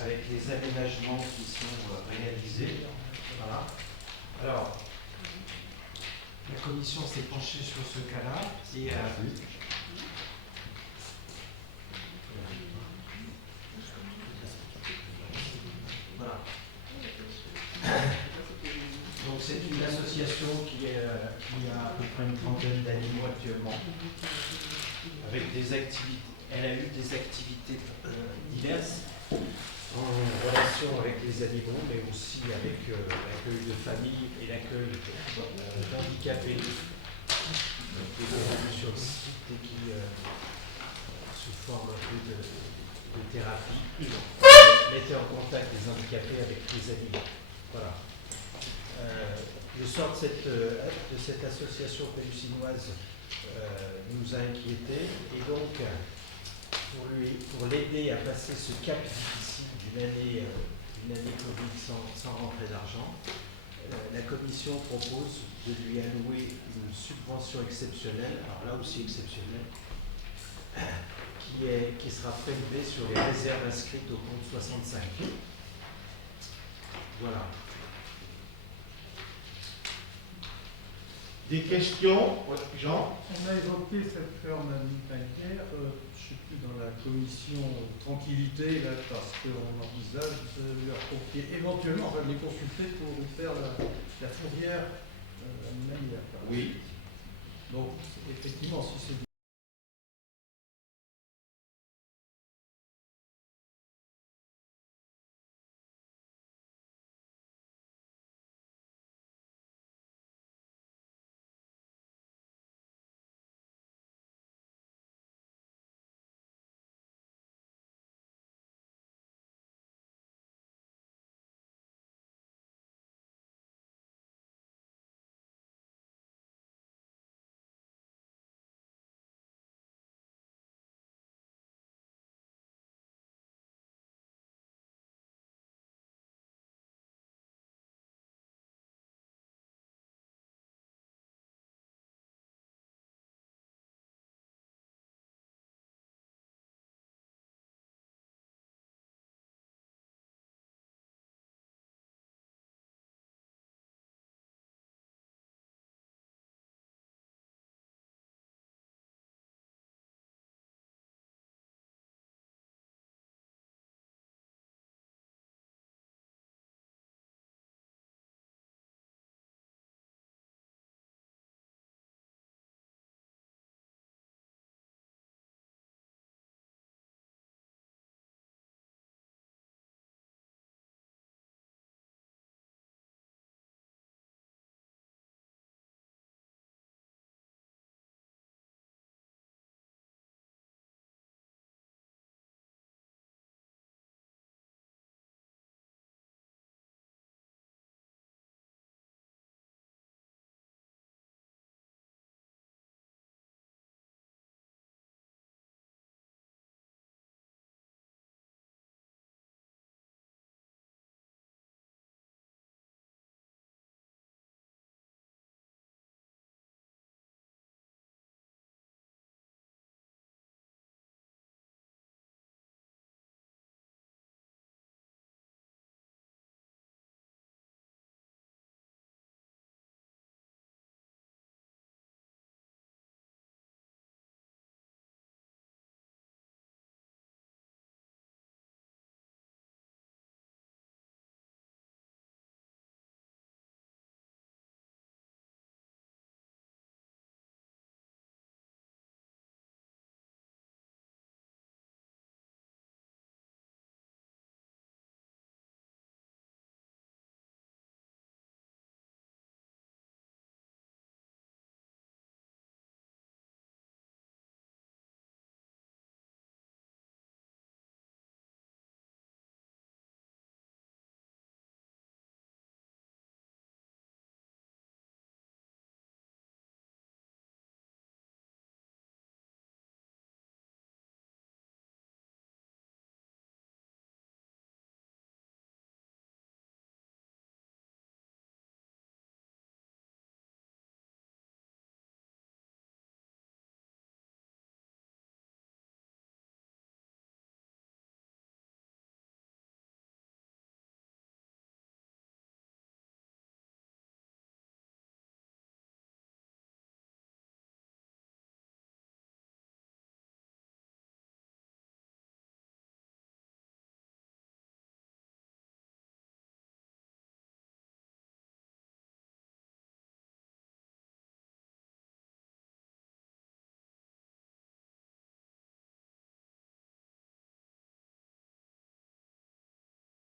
avec les aménagements qui sont réalisés. Voilà. Alors, la commission s'est penchée sur ce cas-là et voilà. Donc c'est une association qui a à peu près une trentaine d'animaux actuellement, avec des activités. Elle a eu des activités diverses en relation avec les animaux, mais aussi avec l'accueil de famille et l'accueil d'handicapés qui est venu sur le site et qui, sous forme un peu de thérapie, mettait en contact les handicapés avec les animaux. Voilà. je sors de cette association pélusinoise nous a inquiétés, et donc pour l'aider à passer ce cap difficile d'une année Covid sans rentrée d'argent, la commission propose de lui allouer une subvention exceptionnelle, alors là aussi exceptionnelle, qui sera prélevée sur les réserves inscrites au compte 65. Voilà. Des questions, Jean? On a évoqué cette ferme alimentaire, je ne sais plus, dans la commission tranquillité, là, parce qu'on envisage de leur confier éventuellement, on va les consulter pour faire la fourrière animalière. Oui. Donc, effectivement, si c'est